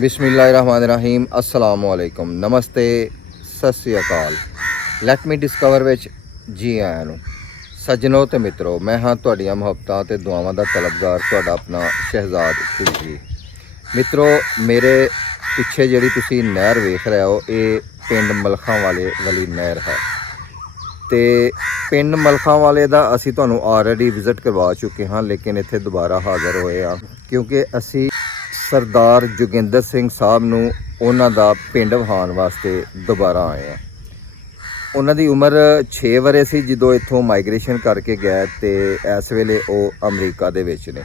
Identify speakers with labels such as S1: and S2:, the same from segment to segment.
S1: ਬਿਸਮਿਲ੍ਲਾਹਿਰਰਹਿਮਾਨਿਰਰਹੀਮ ਅਸਲਾਮੁ ਅਲੈਕੁਮ ਨਮਸਤੇ ਸਤਿ ਸ੍ਰੀ ਅਕਾਲ let me discover ਵਿੱਚ ਜੀ ਆਇਆਂ ਨੂੰ। ਸੱਜਣੋ ਤੇ ਮਿੱਤਰੋ, ਮੈਂ ਹਾਂ ਤੁਹਾਡੀਆਂ ਮੁਹੱਬਤਾਂ ਤੇ ਦੁਆਵਾਂ ਦਾ ਤਲਬਗਾਰ ਤੁਹਾਡਾ ਆਪਣਾ ਸ਼ਹਿਜ਼ਾਦ ਖੁਸ਼ੀ ਮਿੱਤਰੋ, ਮੇਰੇ ਪਿੱਛੇ ਜਿਹੜੀ ਤੁਸੀਂ ਨਹਿਰ ਵੇਖ ਰਹੇ ਹੋ, ਇਹ ਪਿੰਡ ਮਲਖਾਂ ਵਾਲੇ ਵਾਲੀ ਨਹਿਰ ਹੈ। ਤੇ ਪਿੰਡ ਮਲਖਾਂ ਵਾਲੇ ਦਾ ਅਸੀਂ ਤੁਹਾਨੂੰ ਆਲਰੇਡੀ ਵਿਜ਼ਿਟ ਕਰਵਾ ਚੁੱਕੇ ਹਾਂ, ਲੇਕਿਨ ਇੱਥੇ ਦੁਬਾਰਾ ਹਾਜ਼ਰ ਹੋਏ ਆ ਕਿਉਂਕਿ ਅਸੀਂ ਸਰਦਾਰ ਜੋਗਿੰਦਰ ਸਿੰਘ ਸਾਹਿਬ ਨੂੰ ਉਹਨਾਂ ਦਾ ਪਿੰਡ ਵਹਾਉਣ ਵਾਸਤੇ ਦੁਬਾਰਾ ਆਏ ਆ ਉਹਨਾਂ ਦੀ ਉਮਰ 6 ਵਰੇ ਸੀ ਜਦੋਂ ਇੱਥੋਂ ਮਾਈਗ੍ਰੇਸ਼ਨ ਕਰਕੇ ਗਏ ਤੇ ਇਸ ਵੇਲੇ ਉਹ ਅਮਰੀਕਾ ਦੇ ਵਿੱਚ ਨੇ।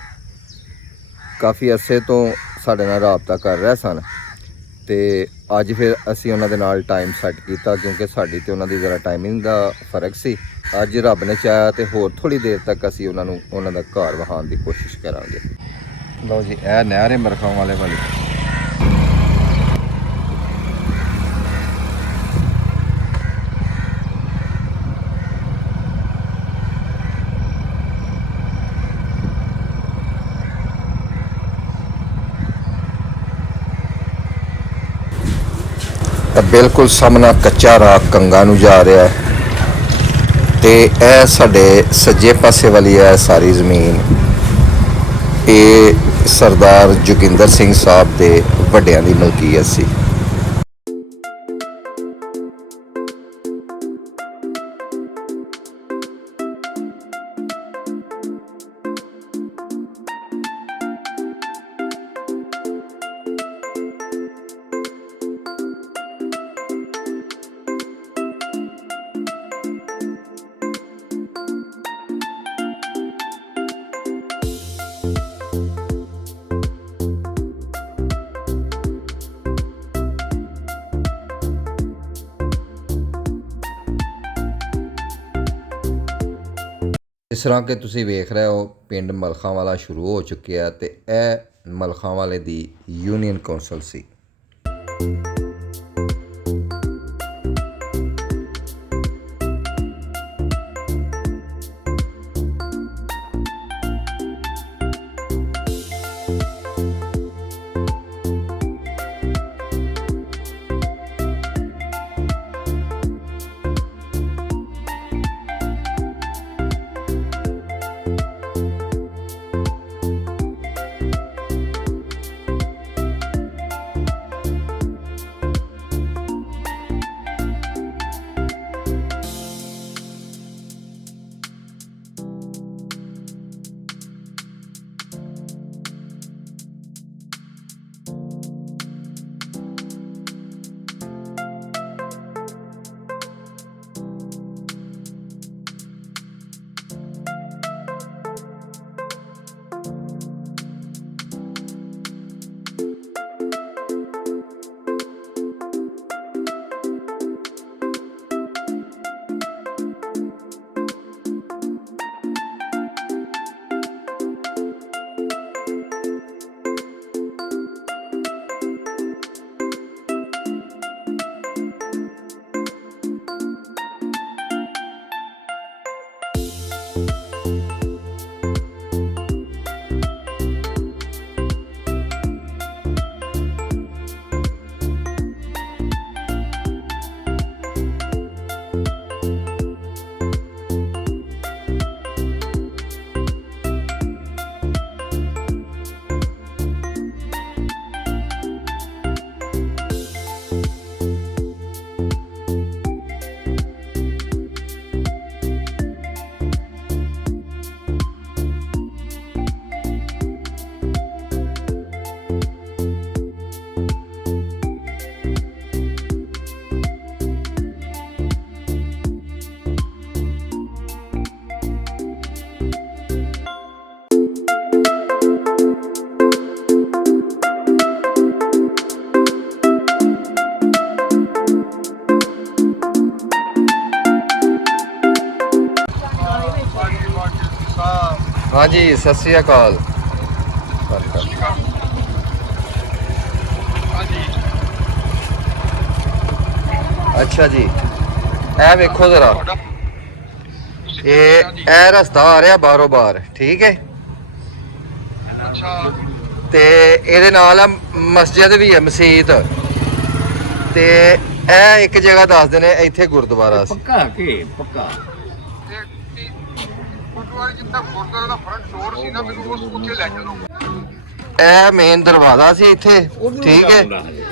S1: ਕਾਫੀ ਅਰਸੇ ਤੋਂ ਸਾਡੇ ਨਾਲ ਰਾਬਤਾ ਕਰ ਰਹੇ ਸਨ ਤੇ ਅੱਜ ਫਿਰ ਅਸੀਂ ਉਹਨਾਂ ਦੇ ਨਾਲ ਟਾਈਮ ਸੈੱਟ ਕੀਤਾ ਕਿਉਂਕਿ ਸਾਡੀ ਤੇ ਉਹਨਾਂ ਦੀ ਜ਼ਰਾ ਟਾਈਮਿੰਗ ਦਾ ਫ਼ਰਕ ਸੀ। ਅੱਜ ਰੱਬ ਨੇ ਚਾਹਿਆ ਤੇ ਹੋਰ ਥੋੜੀ ਦੇਰ ਤੱਕ ਅਸੀਂ ਉਹਨਾਂ ਨੂੰ, ਉਹਨਾਂ ਦਾ ਘਰ ਵਹਾਉਣ ਦੀ ਕੋਸ਼ਿਸ਼ ਕਰਾਂਗੇ। ਲਓ ਜੀ, ਇਹ ਨਹਿਰੇ ਮਰਖਾਂ ਵਾਲੇ ਵਾਲੀ। ਤਾਂ ਬਿਲਕੁਲ ਸਾਹਮਣਾ ਕੱਚਾ ਰਾਹ ਕੰਗਾ ਨੂੰ ਜਾ ਰਿਹਾ ਹੈ। ਤੇ ਇਹ ਸਾਡੇ ਸੱਜੇ ਪਾਸੇ ਵਾਲੀ ਹੈ ਸਾਰੀ ਜ਼ਮੀਨ। ਇਹ ਸਰਦਾਰ ਜੋਗਿੰਦਰ ਸਿੰਘ ਸਾਹਿਬ ਦੇ ਵੱਡਿਆਂ ਦੀ ਮਲਕੀਅਤ ਸੀ। ਜਿਸ ਤਰ੍ਹਾਂ ਕਿ ਤੁਸੀਂ ਵੇਖ ਰਹੇ ਹੋ, ਪਿੰਡ ਮਲਖਾਂ ਵਾਲਾ ਸ਼ੁਰੂ ਹੋ ਚੁੱਕਿਆ ਤੇ ਇਹ ਮਲਖਾਂ ਵਾਲੇ ਦੀ ਯੂਨੀਅਨ ਕੌਂਸਲ ਸੀ। you ਹਾਂਜੀ, ਸਤਿ ਸ੍ਰੀ ਅਕਾਲ। ਅੱਛਾ ਜੀ। ਇਹ ਵੇਖੋ ਜ਼ਰਾ। ਇਹ ਇਹ ਰਸਤਾ ਆ ਰਿਹਾ ਬਾਰੋ ਬਾਰ ਠੀਕ ਹੈ? ਤੇ ਇਹਦੇ ਨਾਲ ਆ ਮਸਜਿਦ ਵੀ ਹੈ ਮਸਜਿਦ। ਤੇ ਇਹ ਇੱਕ ਜਗ੍ਹਾ ਦੱਸਦੇ ਨੇ ਇੱਥੇ ਗੁਰਦੁਆਰਾ ਸੀ।
S2: ਪੱਕਾ ਕੇ ਪੱਕਾ?
S3: ਗੁਰਦੁਆਰੇ ਜਿੱਦਾਂ ਗੁਰਦੁਆਰੇ ਦਾ ਫਰੰਟ ਡੋਰ ਸੀ ਨਾ ਮੈਨੂੰ ਉਸ ਉੱਥੇ ਲੈ ਚਲੋ।
S1: ਇਹ ਮੇਨ ਦਰਵਾਜ਼ਾ ਸੀ ਇੱਥੇ ਠੀਕ ਹੈ।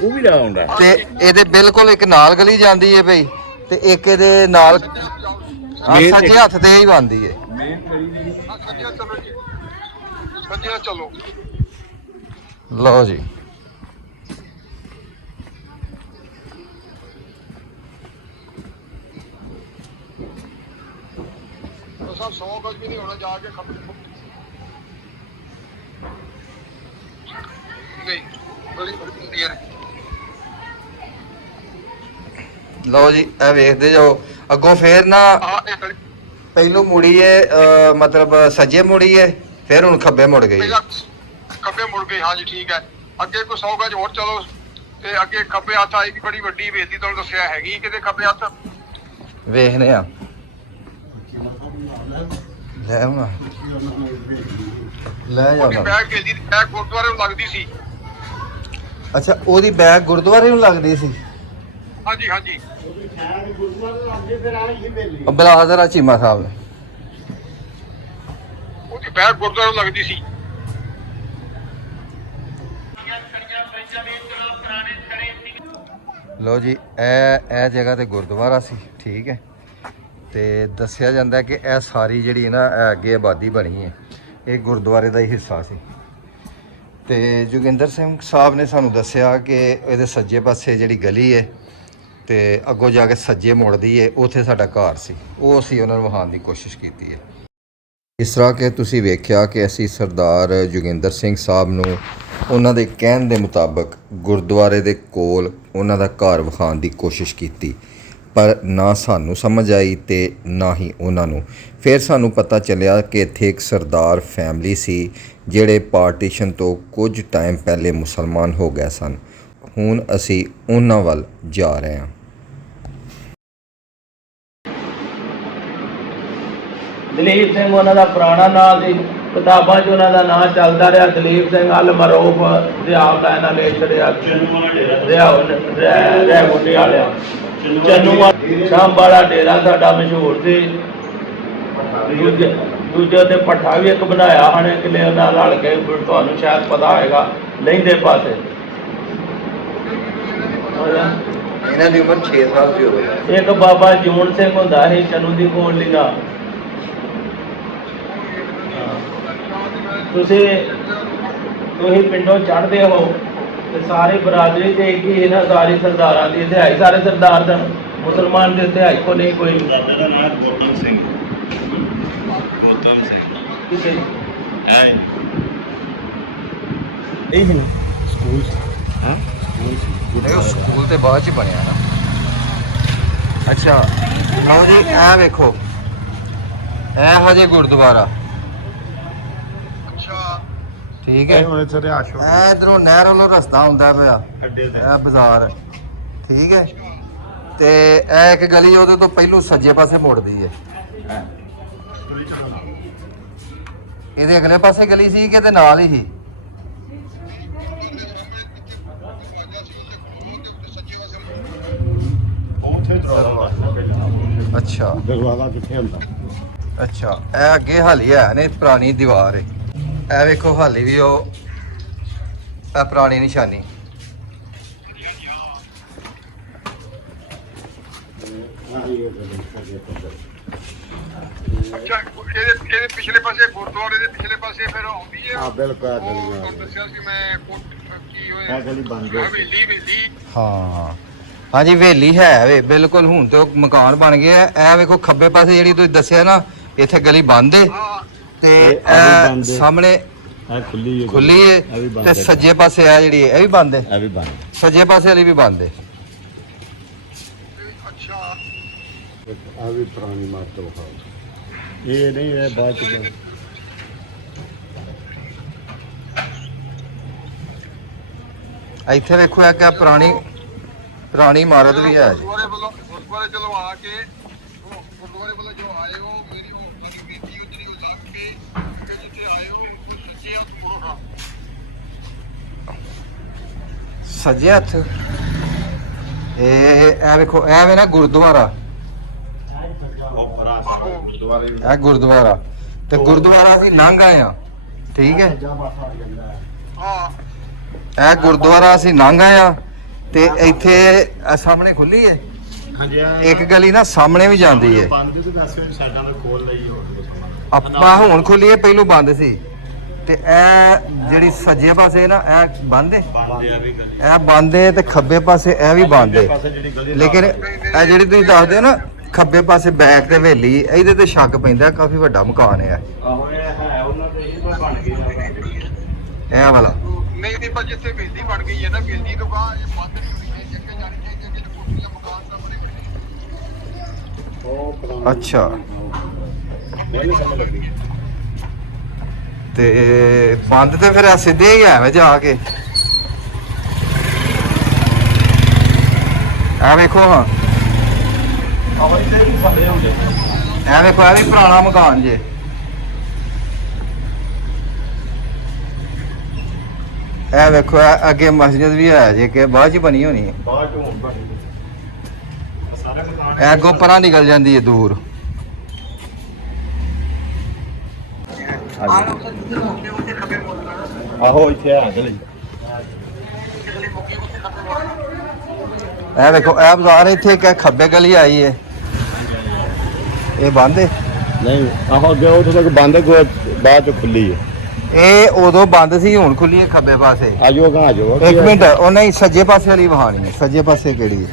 S2: ਉਹ ਵੀ ਲਾਉਂਦਾ
S1: ਤੇ ਇਹਦੇ ਬਿਲਕੁਲ ਇੱਕ ਨਾਲ ਗਲੀ ਜਾਂਦੀ ਹੈ ਬਈ ਤੇ ਇੱਕ ਇਹਦੇ ਨਾਲ ਆਹ
S2: ਮੇਨ
S1: ਸੱਜੇ ਹੱਥ ਤੇ ਹੀ ਬੰਦੀ ਹੈ।
S3: ਹਾਂ ਸੱਜਿਆ ਚਲੋ ਜੀ। ਸੱਜਿਆ ਚਲੋ।
S1: ਲਓ ਜੀ।
S3: ਸਭ 100 ਗਜ ਵੀ ਨਹੀਂ ਹੋਣਾ ਜਾ ਕੇ ਖੱਬੇ ਨਹੀਂ ਬੜੀ
S1: ਲਓ ਜੀ ਇਹ ਵੇਖਦੇ ਜਾਓ। ਅੱਗੋਂ ਫੇਰ ਨਾ ਪਹਿਲੋਂ ਮੁੜੀ ਹੈ ਮਤਲਬ ਸੱਜੇ ਮੁੜੀ ਹੈ ਫਿਰ ਹੁਣ ਖੱਬੇ ਮੁੜ ਗਈ।
S3: ਖੱਬੇ ਮੁੜ ਗਏ ਹਾਂਜੀ ਠੀਕ ਹੈ। ਅੱਗੇ ਕੋਈ 100 ਗਜ ਹੋਰ ਚਲੋ। ਤੇ ਅੱਗੇ ਖੱਬੇ ਹੱਥ ਆਈ ਦੀ ਬੜੀ ਵੱਡੀ ਬੇਦੀ ਤੁਹਾਨੂੰ ਦੱਸਿਆ ਹੈਗੀ ਕਿਤੇ ਖੱਬੇ ਹੱਥ?
S1: ਵੇਖਨੇ ਆ ਲੈ ਆਉਣਾ। ਲੈ
S3: ਉਹਦੀ
S1: ਜਾਣਾ।
S3: ਬੈਗ ਗੇਦੀ ਦੀ ਬੈਗ ਗੁਰਦੁਆਰੇ ਨੂੰ ਲੱਗਦੀ ਸੀ।
S1: ਅੱਛਾ ਉਹਦੀ ਬੈਗ ਗੁਰਦੁਆਰੇ ਨੂੰ ਲੱਗਦੀ ਸੀ?
S3: ਹਾਂਜੀ ਹਾਂਜੀ।
S1: ਬਲਾਦਰ ਚੀਮਾ ਸਾਹਿਬ। ਨੇ
S3: ਉਹਦੀ ਬੈਗ ਗੁਰਦੁਆਰੇ ਨੂੰ ਲੱਗਦੀ ਸੀ।
S1: ਲਓ ਜੀ ਇਹ ਇਹ ਜਗ੍ਹਾ ਤੇ ਗੁਰਦੁਆਰਾ ਸੀ ਠੀਕ ਹੈ। ਤੇ ਦੱਸਿਆ ਜਾਂਦਾ ਕਿ ਇਹ ਸਾਰੀ ਜਿਹੜੀ ਨਾ, ਇਹ ਅੱਗੇ ਆਬਾਦੀ ਬਣੀ ਹੈ। ਇਹ ਗੁਰਦੁਆਰੇ ਦਾ ਹੀ ਹਿੱਸਾ ਸੀ। ਤੇ ਜੋਗਿੰਦਰ ਸਿੰਘ ਸਾਹਿਬ ਨੇ ਸਾਨੂੰ ਦੱਸਿਆ ਕਿ ਇਹਦੇ ਸੱਜੇ ਪਾਸੇ ਜਿਹੜੀ ਗਲੀ ਹੈ ਤੇ ਅੱਗੋਂ ਜਾ ਕੇ ਸੱਜੇ ਮੁੜਦੀ ਹੈ, ਉੱਥੇ ਸਾਡਾ ਘਰ ਸੀ। ਉਹ ਅਸੀਂ ਉਹਨਾਂ ਨੂੰ ਵਹਾਉਣ ਦੀ ਕੋਸ਼ਿਸ਼ ਕੀਤੀ ਹੈ। ਇਸ ਤਰ੍ਹਾਂ ਕਿ ਤੁਸੀਂ ਵੇਖਿਆ ਕਿ ਅਸੀਂ ਸਰਦਾਰ ਜੋਗਿੰਦਰ ਸਿੰਘ ਸਾਹਿਬ ਨੂੰ ਉਹਨਾਂ ਦੇ ਕਹਿਣ ਦੇ ਮੁਤਾਬਕ ਗੁਰਦੁਆਰੇ ਦੇ ਕੋਲ ਉਹਨਾਂ ਦਾ ਘਰ ਵਿਖਾਉਣ ਦੀ ਕੋਸ਼ਿਸ਼ ਕੀਤੀ। ਪਰ ਨਾ ਸਾਨੂੰ ਸਮਝ ਆਈ ਤੇ ਨਾ ਹੀ ਉਹਨਾਂ ਨੂੰ। ਫਿਰ ਸਾਨੂੰ ਪਤਾ ਚੱਲਿਆ ਕਿ ਇੱਥੇ ਇੱਕ ਸਰਦਾਰ ਫੈਮਿਲੀ ਸੀ, ਜਿਹੜੇ ਪਾਰਟੀਸ਼ਨ ਤੋਂ ਕੁਝ ਟਾਈਮ ਪਹਿਲੇ ਮੁਸਲਮਾਨ ਹੋ ਗਏ ਸਨ। ਹੁਣ ਅਸੀਂ ਉਹਨਾਂ ਵੱਲ ਜਾ ਰਹੇ ਹਾਂ।
S4: ਦਲੀਪ ਸਿੰਘ ਉਹਨਾਂ ਦਾ ਪੁਰਾਣਾ ਨਾਮ ਸੀ। ਕਿਤਾਬਾਂ 'ਚ ਉਹਨਾਂ ਦਾ ਨਾਮ ਚੱਲਦਾ ਰਿਹਾ, ਦਲੀਪ ਸਿੰਘ ਅਲ ਮਰੂਫ ਰਿਆਵ ਦਾ ਇਹਨਾਂ ਨੇ ਛੜਿਆ ਰਿਆਵ ਰਹਿ ਗੁੰਡੇ ਵਾਲਿਆ। ਚੰਨੂ ਸ਼ਾਮ ਵਾਲਾ ਡੇਰਾ ਸਾਡਾ ਮਸ਼ਹੂਰ ਸੀ। ਦੂਜੇ ਤੇ ਪੱਠਾ ਵੀ ਇੱਕ ਬਣਾਇਆ ਹਣੇ ਕਿਲੇ ਨਾਲ ਰਲ ਕੇ ਤੁਹਾਨੂੰ ਸ਼ਾਇਦ ਪਤਾ ਹੋਏਗਾ ਲਹਿੰਦੇ ਪਾਸੇ।
S1: ਇਹਨਾਂ ਦੀ ਉਮਰ 6 ਸਾਲ ਸੀ ਉਦੋਂ।
S4: ਇੱਕ ਬਾਬਾ ਜੂਨ ਸਿੰਘ ਹੁੰਦਾ ਸੀ ਚੰਨੂ ਦੀ ਕੋਲ ਲਿਆ। ਤੁਸੀਂ ਤੁਸੀਂ ਪਿੰਡੋਂ ਚੜ੍ਹਦੇ ਹੋ। ਤੇ ਸਾਰੇ ਬਰਾਦਰੀ ਇੱਕ ਹੀ ਇਹਨਾਂ ਸਾਰੇ ਸਰਦਾਰਾਂ ਦੀ ਇਤਿਹਾਈ ਸਾਰੇ ਸਰਦਾਰ ਦਾ ਮੁਸਲਮਾਨ ਦੇ ਇਤਿਹਾਈ ਕੋ ਨਹੀਂ ਕੋਈ
S2: ਮੇਰਾ ਨਾਮ ਗੋਤਮ ਸਿੰਘ। ਗੋਤਮ ਸਿੰਘ।
S4: ਕਿਸੇ
S2: ਹੈ। ਸਕੂਲ ਹਾਂ?
S1: ਨਹੀਂ ਉਹ ਸਕੂਲ ਤੇ ਬਾਅਦ ਚ ਬਣਿਆ ਨਾ। ਅੱਛਾ। ਲਓ ਜੀ ਇਹ ਵੇਖੋ। ਇਹ ਹਜੇ ਗੁਰਦੁਆਰਾ। ਠੀਕ ਹੈ।
S2: ਹੁਣ ਇੱਥੇ ਰਿਹਾਸ਼ ਹੋ
S1: ਇਹ ਇਧਰੋਂ ਨਹਿਰ ਵੱਲੋਂ ਰਸਤਾ ਹੁੰਦਾ ਪਿਆ।
S2: ਅੱਡੇ ਤੇ
S1: ਇਹ ਬਾਜ਼ਾਰ। ਠੀਕ ਹੈ। ਤੇ ਇਹ ਇੱਕ ਗਲੀ ਉਹਦੇ ਤੋਂ ਪਹਿਲੋਂ ਸੱਜੇ ਪਾਸੇ ਮੁੜਦੀ ਹੈ। ਇਹਦੇ ਅਗਲੇ ਪਾਸੇ ਗਲੀ ਸੀ ਕਿ ਨਾਲ ਹੀ ਸੀ?
S2: ਉੱਥੇ
S1: ਅੱਛਾ।
S2: ਦਰਵਾਜ਼ਾ ਕਿੱਥੇ ਹੁੰਦਾ?
S1: ਅੱਛਾ। ਇਹ ਅੱਗੇ ਹਾਲੀ ਹੈ ਨੇ ਪੁਰਾਣੀ ਦੀਵਾਰ ਹੈ। ਇਹ ਵੇਖੋ ਹਾਲੀ ਵੀ ਉਹ ਇਹ ਪੁਰਾਣੀ ਨਿਸ਼ਾਨੀ।
S3: ਅੱਛਾ ਇਹਦੇ ਇਹਦੇ ਪਿਛਲੇ ਪਾਸੇ ਗੁਰਦੁਆਰੇ ਦੇ ਪਿਛਲੇ ਪਾਸੇ ਫਿਰ ਆਉਂਦੀ ਹੈ
S2: ਹਾਂ, ਬਿਲਕੁਲ,
S3: ਉਹ
S2: ਬਿਲਕੁਲ।
S3: ਤੁਹਾਨੂੰ ਦੱਸਿਆ ਸੀ ਮੈਂ ਕੋਟ ਕੀ ਹੋਇਆ
S2: ਇਹ ਗਲੀ ਬਣ ਗਈ।
S3: ਹਵੇਲੀ ਹਵੇਲੀ।
S1: ਹਾਂ। ਹਾਂਜੀ ਹਵੇਲੀ ਹੈ ਵੇ ਬਿਲਕੁਲ ਹੁਣ ਤੇ ਉਹ ਮਕਾਨ ਬਣ ਗਏ ਆ ਇਹ ਵੇਖੋ ਖੱਬੇ ਪਾਸੇ ਜਿਹੜੀ ਤੁਸੀਂ ਦੱਸਿਆ ਨਾ ਇੱਥੇ ਗਲੀ ਬੰਦ ਏ।
S3: ਹਾਂ
S1: ਤੇ
S2: ਇਹ-।
S1: ਸਾਹਮਣੇ
S2: ਇਹ ਖੁੱਲੀ ਹੈ
S1: ਖੁੱਲੀ
S2: ਬੰਦ
S1: ਤੇ
S2: ਹੈ।
S1: ਸੱਜੇ ਪਾਸੇ ਆ ਜਿਹੜੀ ਇਹ ਵੀ ਬੰਦ ਏ
S2: ਇਹ ਵੀ ਬੰਦ
S1: ਸੱਜੇ ਪਾਸੇ ਵਾਲੀ ਵੀ ਬੰਦ ਏ
S3: ਅੱਛਾ।
S2: ਆ ਵੀ ਪੁਰਾਣੀ ਮਾਰਤ ਵਿਖਾਓ। ਇਹ ਨਹੀਂ ਇਹ ਬਾਅਦ ਚ ਬਣ-
S1: ਇੱਥੇ ਵੇਖੋ ਇੱਕ ਪੁਰਾਣੀ ਪੁਰਾਣੀ ਇਮਾਰਤ ਵੀ ਹੈ। ਜੀ
S3: ਗੁਰਦੁਆਰੇ ਵੱਲੋਂ ਗੁਰਦੁਆਰੇ ਚਲੋ ਆ ਕੇ ਉਹ ਗੁਰਦੁਆਰੇ ਵੱਲੋਂ ਜੋ ਆਏ ਹੋ ਮੇਰੀ ਉਹ ਬੜੀ ਬੇਟੀ ਉਹ ਜਿਹੜੀ ਉਹ ਲੱਗ ਕੇ ਤੇ ਜਿੱਥੇ ਆਏ ਹੋ ਉਹ ਸੱਚੇ ਹਾਂ
S1: ਸੱਜੇ ਹੱਥ। ਇਹ ਇਹ ਵੇਖੋ ਇਹ ਵੇ ਨਾ ਗੁਰਦੁਆਰਾ। ਇਹ ਗੁਰਦੁਆਰਾ। ਤੇ ਗੁਰਦੁਆਰਾ ਅਸੀਂ ਲੰਘ ਆਏ ਆ ਠੀਕ ਹੈ?
S3: ਹਾਂ
S1: ਇਹ ਗੁਰਦੁਆਰਾ ਅਸੀਂ ਲੰਘ ਆਏ ਆ ਤੇ ਇੱਥੇ ਆਹ ਸਾਹਮਣੇ ਖੁੱਲੀ ਹੈ?
S2: ਹਾਂਜੀ
S1: ਇੱਕ ਗਲੀ ਨਾ ਸਾਹਮਣੇ ਵੀ ਜਾਂਦੀ ਹੈ।
S2: ਬੰਦ ਤੇ ਦੱਸਿਓ ਸਾਡਾ ਖੋਲ ਲਈ ਹੋਰ
S1: ਆਪਾਂ ਹੁਣ ਖੋਲੀਏ ਪਹਿਲੋਂ ਬੰਦ ਸੀ। ਤੇ ਇਹ ਜਿਹੜੀ ਸੱਜੇ ਪਾਸੇ ਨਾ ਇਹ ਬੰਦ ਹੈ
S2: ਬੰਦ ਆ ਵੀ ਗਲੀ
S1: ਇਹ ਬੰਦ ਹੈ ਤੇ ਖੱਬੇ ਪਾਸੇ ਇਹ ਵੀ ਬੰਦ ਹੈ ਲੇਕਿਨ ਇਹ ਜਿਹੜੀ ਤੁਸੀਂ ਦੱਸਦੇ ਹੋ ਨਾ ਖੱਬੇ ਪਾਸੇ ਬੈਕ ਤੇ ਹਵੇਲੀ ਇਹਦੇ ਤੇ ਸ਼ੱਕ ਪੈਂਦਾ ਕਾਫੀ ਵੱਡਾ ਮਕਾਨ ਹੈ
S2: ਆਹੋ ਇਹ ਹੈ ਉਹਨਾਂ ਦੇ ਇਹ ਤਾਂ ਬਣ ਗਈ
S1: ਇਹ ਵਾਲਾ।
S3: ਨਹੀਂ ਨਹੀਂ ਪਰ ਜਿੱਥੇ ਬੇਦੀ ਬਣ ਗਈ ਹੈ ਨਾ ਬੇਦੀ ਤੋਂ ਗਾਂ ਇਹ ਬੰਦ ਨਹੀਂ ਹੋਣੀ ਚਾਹੀਦੀ ਅੱਗੇ ਜਾਣੀ ਚਾਹੀਦੀ ਅੱਗੇ ਤੇ ਕੋਠੀ ਦਾ ਮਕਾਨ ਸਭ ਬਣੇ ਬਣੇ
S2: ਉਹ ਪੁਰਾਣਾ
S1: ਅੱਛਾ।
S2: ਮੈਨੂੰ ਸਮਝ ਲੱਗੀ
S1: ਤੇ ਬੰਦ ਤੇ ਫਿਰ ਸਿੱਧੇ ਹੀ ਐਵੇਂ ਜਾ ਕੇ। ਆ ਵੇਖੋ ਹਾਂ ਇਹ ਵੇਖੋ ਇਹ ਵੀ ਪੁਰਾਣਾ ਮਕਾਨ ਜੇ। ਇਹ ਵੇਖੋ ਅੱਗੇ ਮਸਜਿਦ ਵੀ ਹੈ ਜੇ ਕਿ ਬਾਅਦ ਚ ਬਣੀ ਹੋਣੀ ਹੈ।
S2: ਬਾਅਦ ਚੋਂ ਹੁਣ ਬਣੀ ਸਾਰਾ ਮਕਾਨ
S1: ਇਹ ਅੱਗੋਂ ਪਰਾਂ ਨਿਕਲ ਜਾਂਦੀ ਹੈ ਦੂਰ।
S2: ਆਹੋ ਇੱਥੇ ਆ ਗਲੀ
S1: ਇਹ ਵੇਖੋ ਇਹ ਬਾਜ਼ਾਰ ਇੱਥੇ ਇੱਕ ਖੱਬੇ ਗਲੀ ਆਈ ਹੈ ਇਹ ਬੰਦ ਹੈ
S2: ਨਹੀਂ ਆਹੋ ਅੱਗੇ ਉਹ ਤੱਕ ਬੰਦ ਕੋ ਬਾਅਦ ਚ ਖੁੱਲੀ ਹੈ
S1: ਇਹ ਉਦੋਂ ਬੰਦ ਸੀ ਹੁਣ ਖੁੱਲੀ ਹੈ ਖੱਬੇ ਪਾਸੇ।
S2: ਆਜੋ ਕਹਾਂ ਆਜੋ।
S1: ਇੱਕ ਮਿੰਟ ਉਹ ਨਹੀਂ ਸੱਜੇ ਪਾਸੇ ਵਾਲੀ ਵਹਾਣੀ ਹੈ ਸੱਜੇ ਪਾਸੇ ਕਿਹੜੀ ਹੈ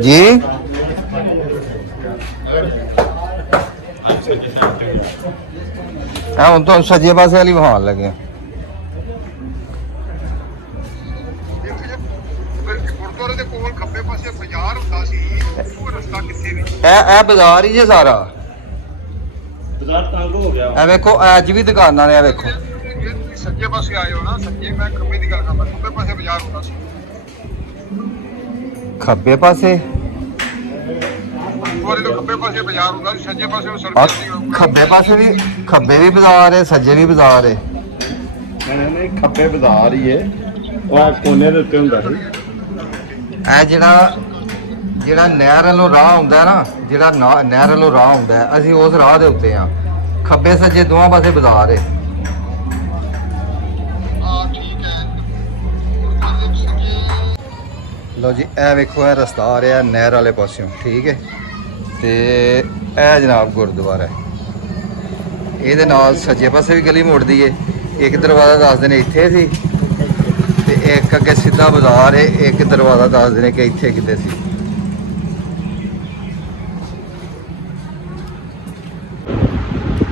S1: ਜੀ? ਹਾਂ ਹੁਣ ਤੋਂ ਸੱਜੇ ਪਾਸੇ ਵਾਲੀ ਵਹਾਣ ਲੱਗੇ
S3: ਗੁਰਦੁਆਰੇ ਦੇ ਕੋਲ ਖੱਬੇ ਪਾਸੇ ਬਾਜ਼ਾਰ ਹੁੰਦਾ ਸੀ ਉਹ ਰਸਤਾ ਕਿੱਥੇ ਨੇ
S1: ਇਹ ਇਹ ਬਾਜ਼ਾਰ ਹੀ ਜੇ ਸਾਰਾ।
S2: ਬਾਜ਼ਾਰ ਤੰਗ ਹੋ ਗਿਆ।
S1: ਇਹ ਵੇਖੋ ਅੱਜ ਵੀ ਦੁਕਾਨਾਂ ਨੇ ਇਹ ਵੇਖੋ।
S3: ਸੱਜੇ ਪਾਸੇ ਆਏ ਹੋ ਨਾ ਸੱਜੇ ਮੈਂ ਖੱਬੇ ਦੀ ਗੱਲ ਕਰਦਾ ਖੱਬੇ ਪਾਸੇ ਬਾਜ਼ਾਰ ਹੁੰਦਾ ਸੀ
S1: ਖੱਬੇ ਪਾਸੇ।
S3: ਗੁਰਦੁਆਰੇ ਤੋਂ ਖੱਬੇ ਪਾਸੇ ਬਾਜ਼ਾਰ ਹੁੰਦਾ ਸੀ ਸੱਜੇ ਪਾਸੇ ਉਹ
S1: ਆਹ
S3: ਸੜਕ ਸੀ
S1: ਖੱਬੇ ਪਾਸੇ ਵੀ ਖੱਬੇ ਵੀ ਬਾਜ਼ਾਰ ਹੈ ਸੱਜੇ ਵੀ ਬਾਜ਼ਾਰ ਹੈ।
S2: ਨਹੀਂ ਨਹੀਂ ਖੱਬੇ ਬਾਜ਼ਾਰ ਹੀ ਹੈ। ਉਹ ਆਹ ਕੋਨੇ ਦੇ ਉੱਤੇ ਹੁੰਦਾ ਸੀ।
S1: ਇਹ ਜਿਹੜਾ ਜਿਹੜਾ ਨਹਿਰ ਵੱਲੋਂ ਰਾਹ ਹੁੰਦਾ ਨਾ ਜਿਹੜਾ ਨਾ- ਨਹਿਰ ਵੱਲੋਂ ਰਾਹ ਹੁੰਦਾ ਹੈ, ਅਸੀਂ ਉਸ ਰਾਹ ਦੇ ਉੱਤੇ ਆ ਖੱਬੇ ਸੱਜੇ ਦੋਵਾਂ ਪਾਸੇ ਬਾਜ਼ਾਰ ਹੈ।
S3: ਹਾਂ ਠੀਕ ਹੈ।
S1: ਲਓ ਜੀ ਇਹ ਵੇਖੋ ਇਹ ਰਸਤਾ ਆ ਰਿਹਾ ਨਹਿਰ ਵਾਲੇ ਪਾਸਿਓਂ ਠੀਕ ਹੈ। ਤੇ ਇਹ ਜਨਾਬ ਗੁਰਦੁਆਰਾ ਹੈ। ਇਹਦੇ ਨਾਲ ਸੱਜੇ ਪਾਸੇ ਵੀ ਗਲੀ ਮੁੜਦੀ ਏ। ਇੱਕ ਦਰਵਾਜ਼ਾ ਦੱਸਦੇ ਨੇ ਇੱਥੇ ਸੀ ਤੇ ਇੱਕ ਅੱਗੇ ਸਿੱਧਾ ਬਾਜ਼ਾਰ ਏ, ਇੱਕ ਦਰਵਾਜ਼ਾ ਦੱਸਦੇ ਨੇ ਕਿ ਇੱਥੇ ਕਿਤੇ ਸੀ।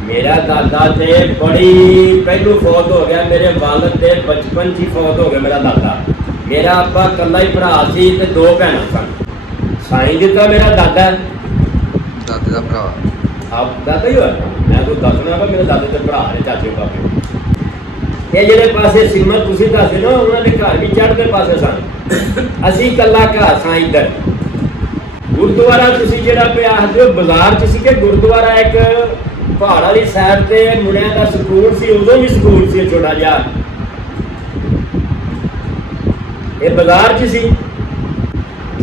S5: ਮੇਰਾ ਦਾਦਾ ਤੇ ਬੜੀ, ਪਹਿਲੂ ਫੌਤ ਹੋ ਗਿਆ, ਮੇਰੇ ਵਾਲਦ ਤੇ ਬਚਪਨ 'ਚ ਹੀ ਫੌਤ ਹੋ ਗਿਆ ਮੇਰਾ ਦਾਦਾ। ਮੇਰਾ ਆਪਾ ਇਕੱਲਾ ਹੀ ਭਰਾ ਸੀ ਤੇ ਦੋ ਭੈਣਾਂ ਸਨ। ਸਾਈਂ ਦਿੱਤਾ ਮੇਰਾ ਦਾਦਾ।
S1: ਦਾਦੇ ਦਾ ਭਰਾ।
S5: ਆਪ ਦਾਦਾ ਹੀ ਹੋਇਆ ਮੈਂ ਕੋਈ ਦੱਸਣਾ ਵਾ, ਮੇਰੇ ਦਾਦੇ ਦੇ ਭਰਾ ਨੇ ਚਾਚੇ ਬਾਪੇ ਇਹ ਜਿਹੜੇ ਪਾਸੇ ਸਿਮਤ ਤੁਸੀਂ ਦੱਸਦੇ ਨਾ ਉਹਨਾਂ ਦੇ ਘਰ ਵੀ ਚੜ੍ਹਦੇ ਪਾਸੇ ਸਨ। ਅਸੀਂ ਇਕੱਲਾ ਘਰ ਸਾਂ ਇੱਧਰ। ਗੁਰਦੁਆਰਾ ਤੁਸੀਂ ਜਿਹੜਾ ਪਿਆ ਆਖਦੇ ਬਾਜ਼ਾਰ 'ਚ ਸੀ ਕਿ ਗੁਰਦੁਆਰਾ ਇੱਕ ਪਹਾੜ ਵਾਲੀ ਸਾਈਡ ਤੇ ਮੁੰਡਿਆਂ ਦਾ ਸਕੂਲ ਸੀ, ਉਦੋਂ ਵੀ ਸਕੂਲ ਸੀ ਛੋਟਾ ਜਿਹਾ। ਇਹ ਬਾਜ਼ਾਰ 'ਚ ਸੀ।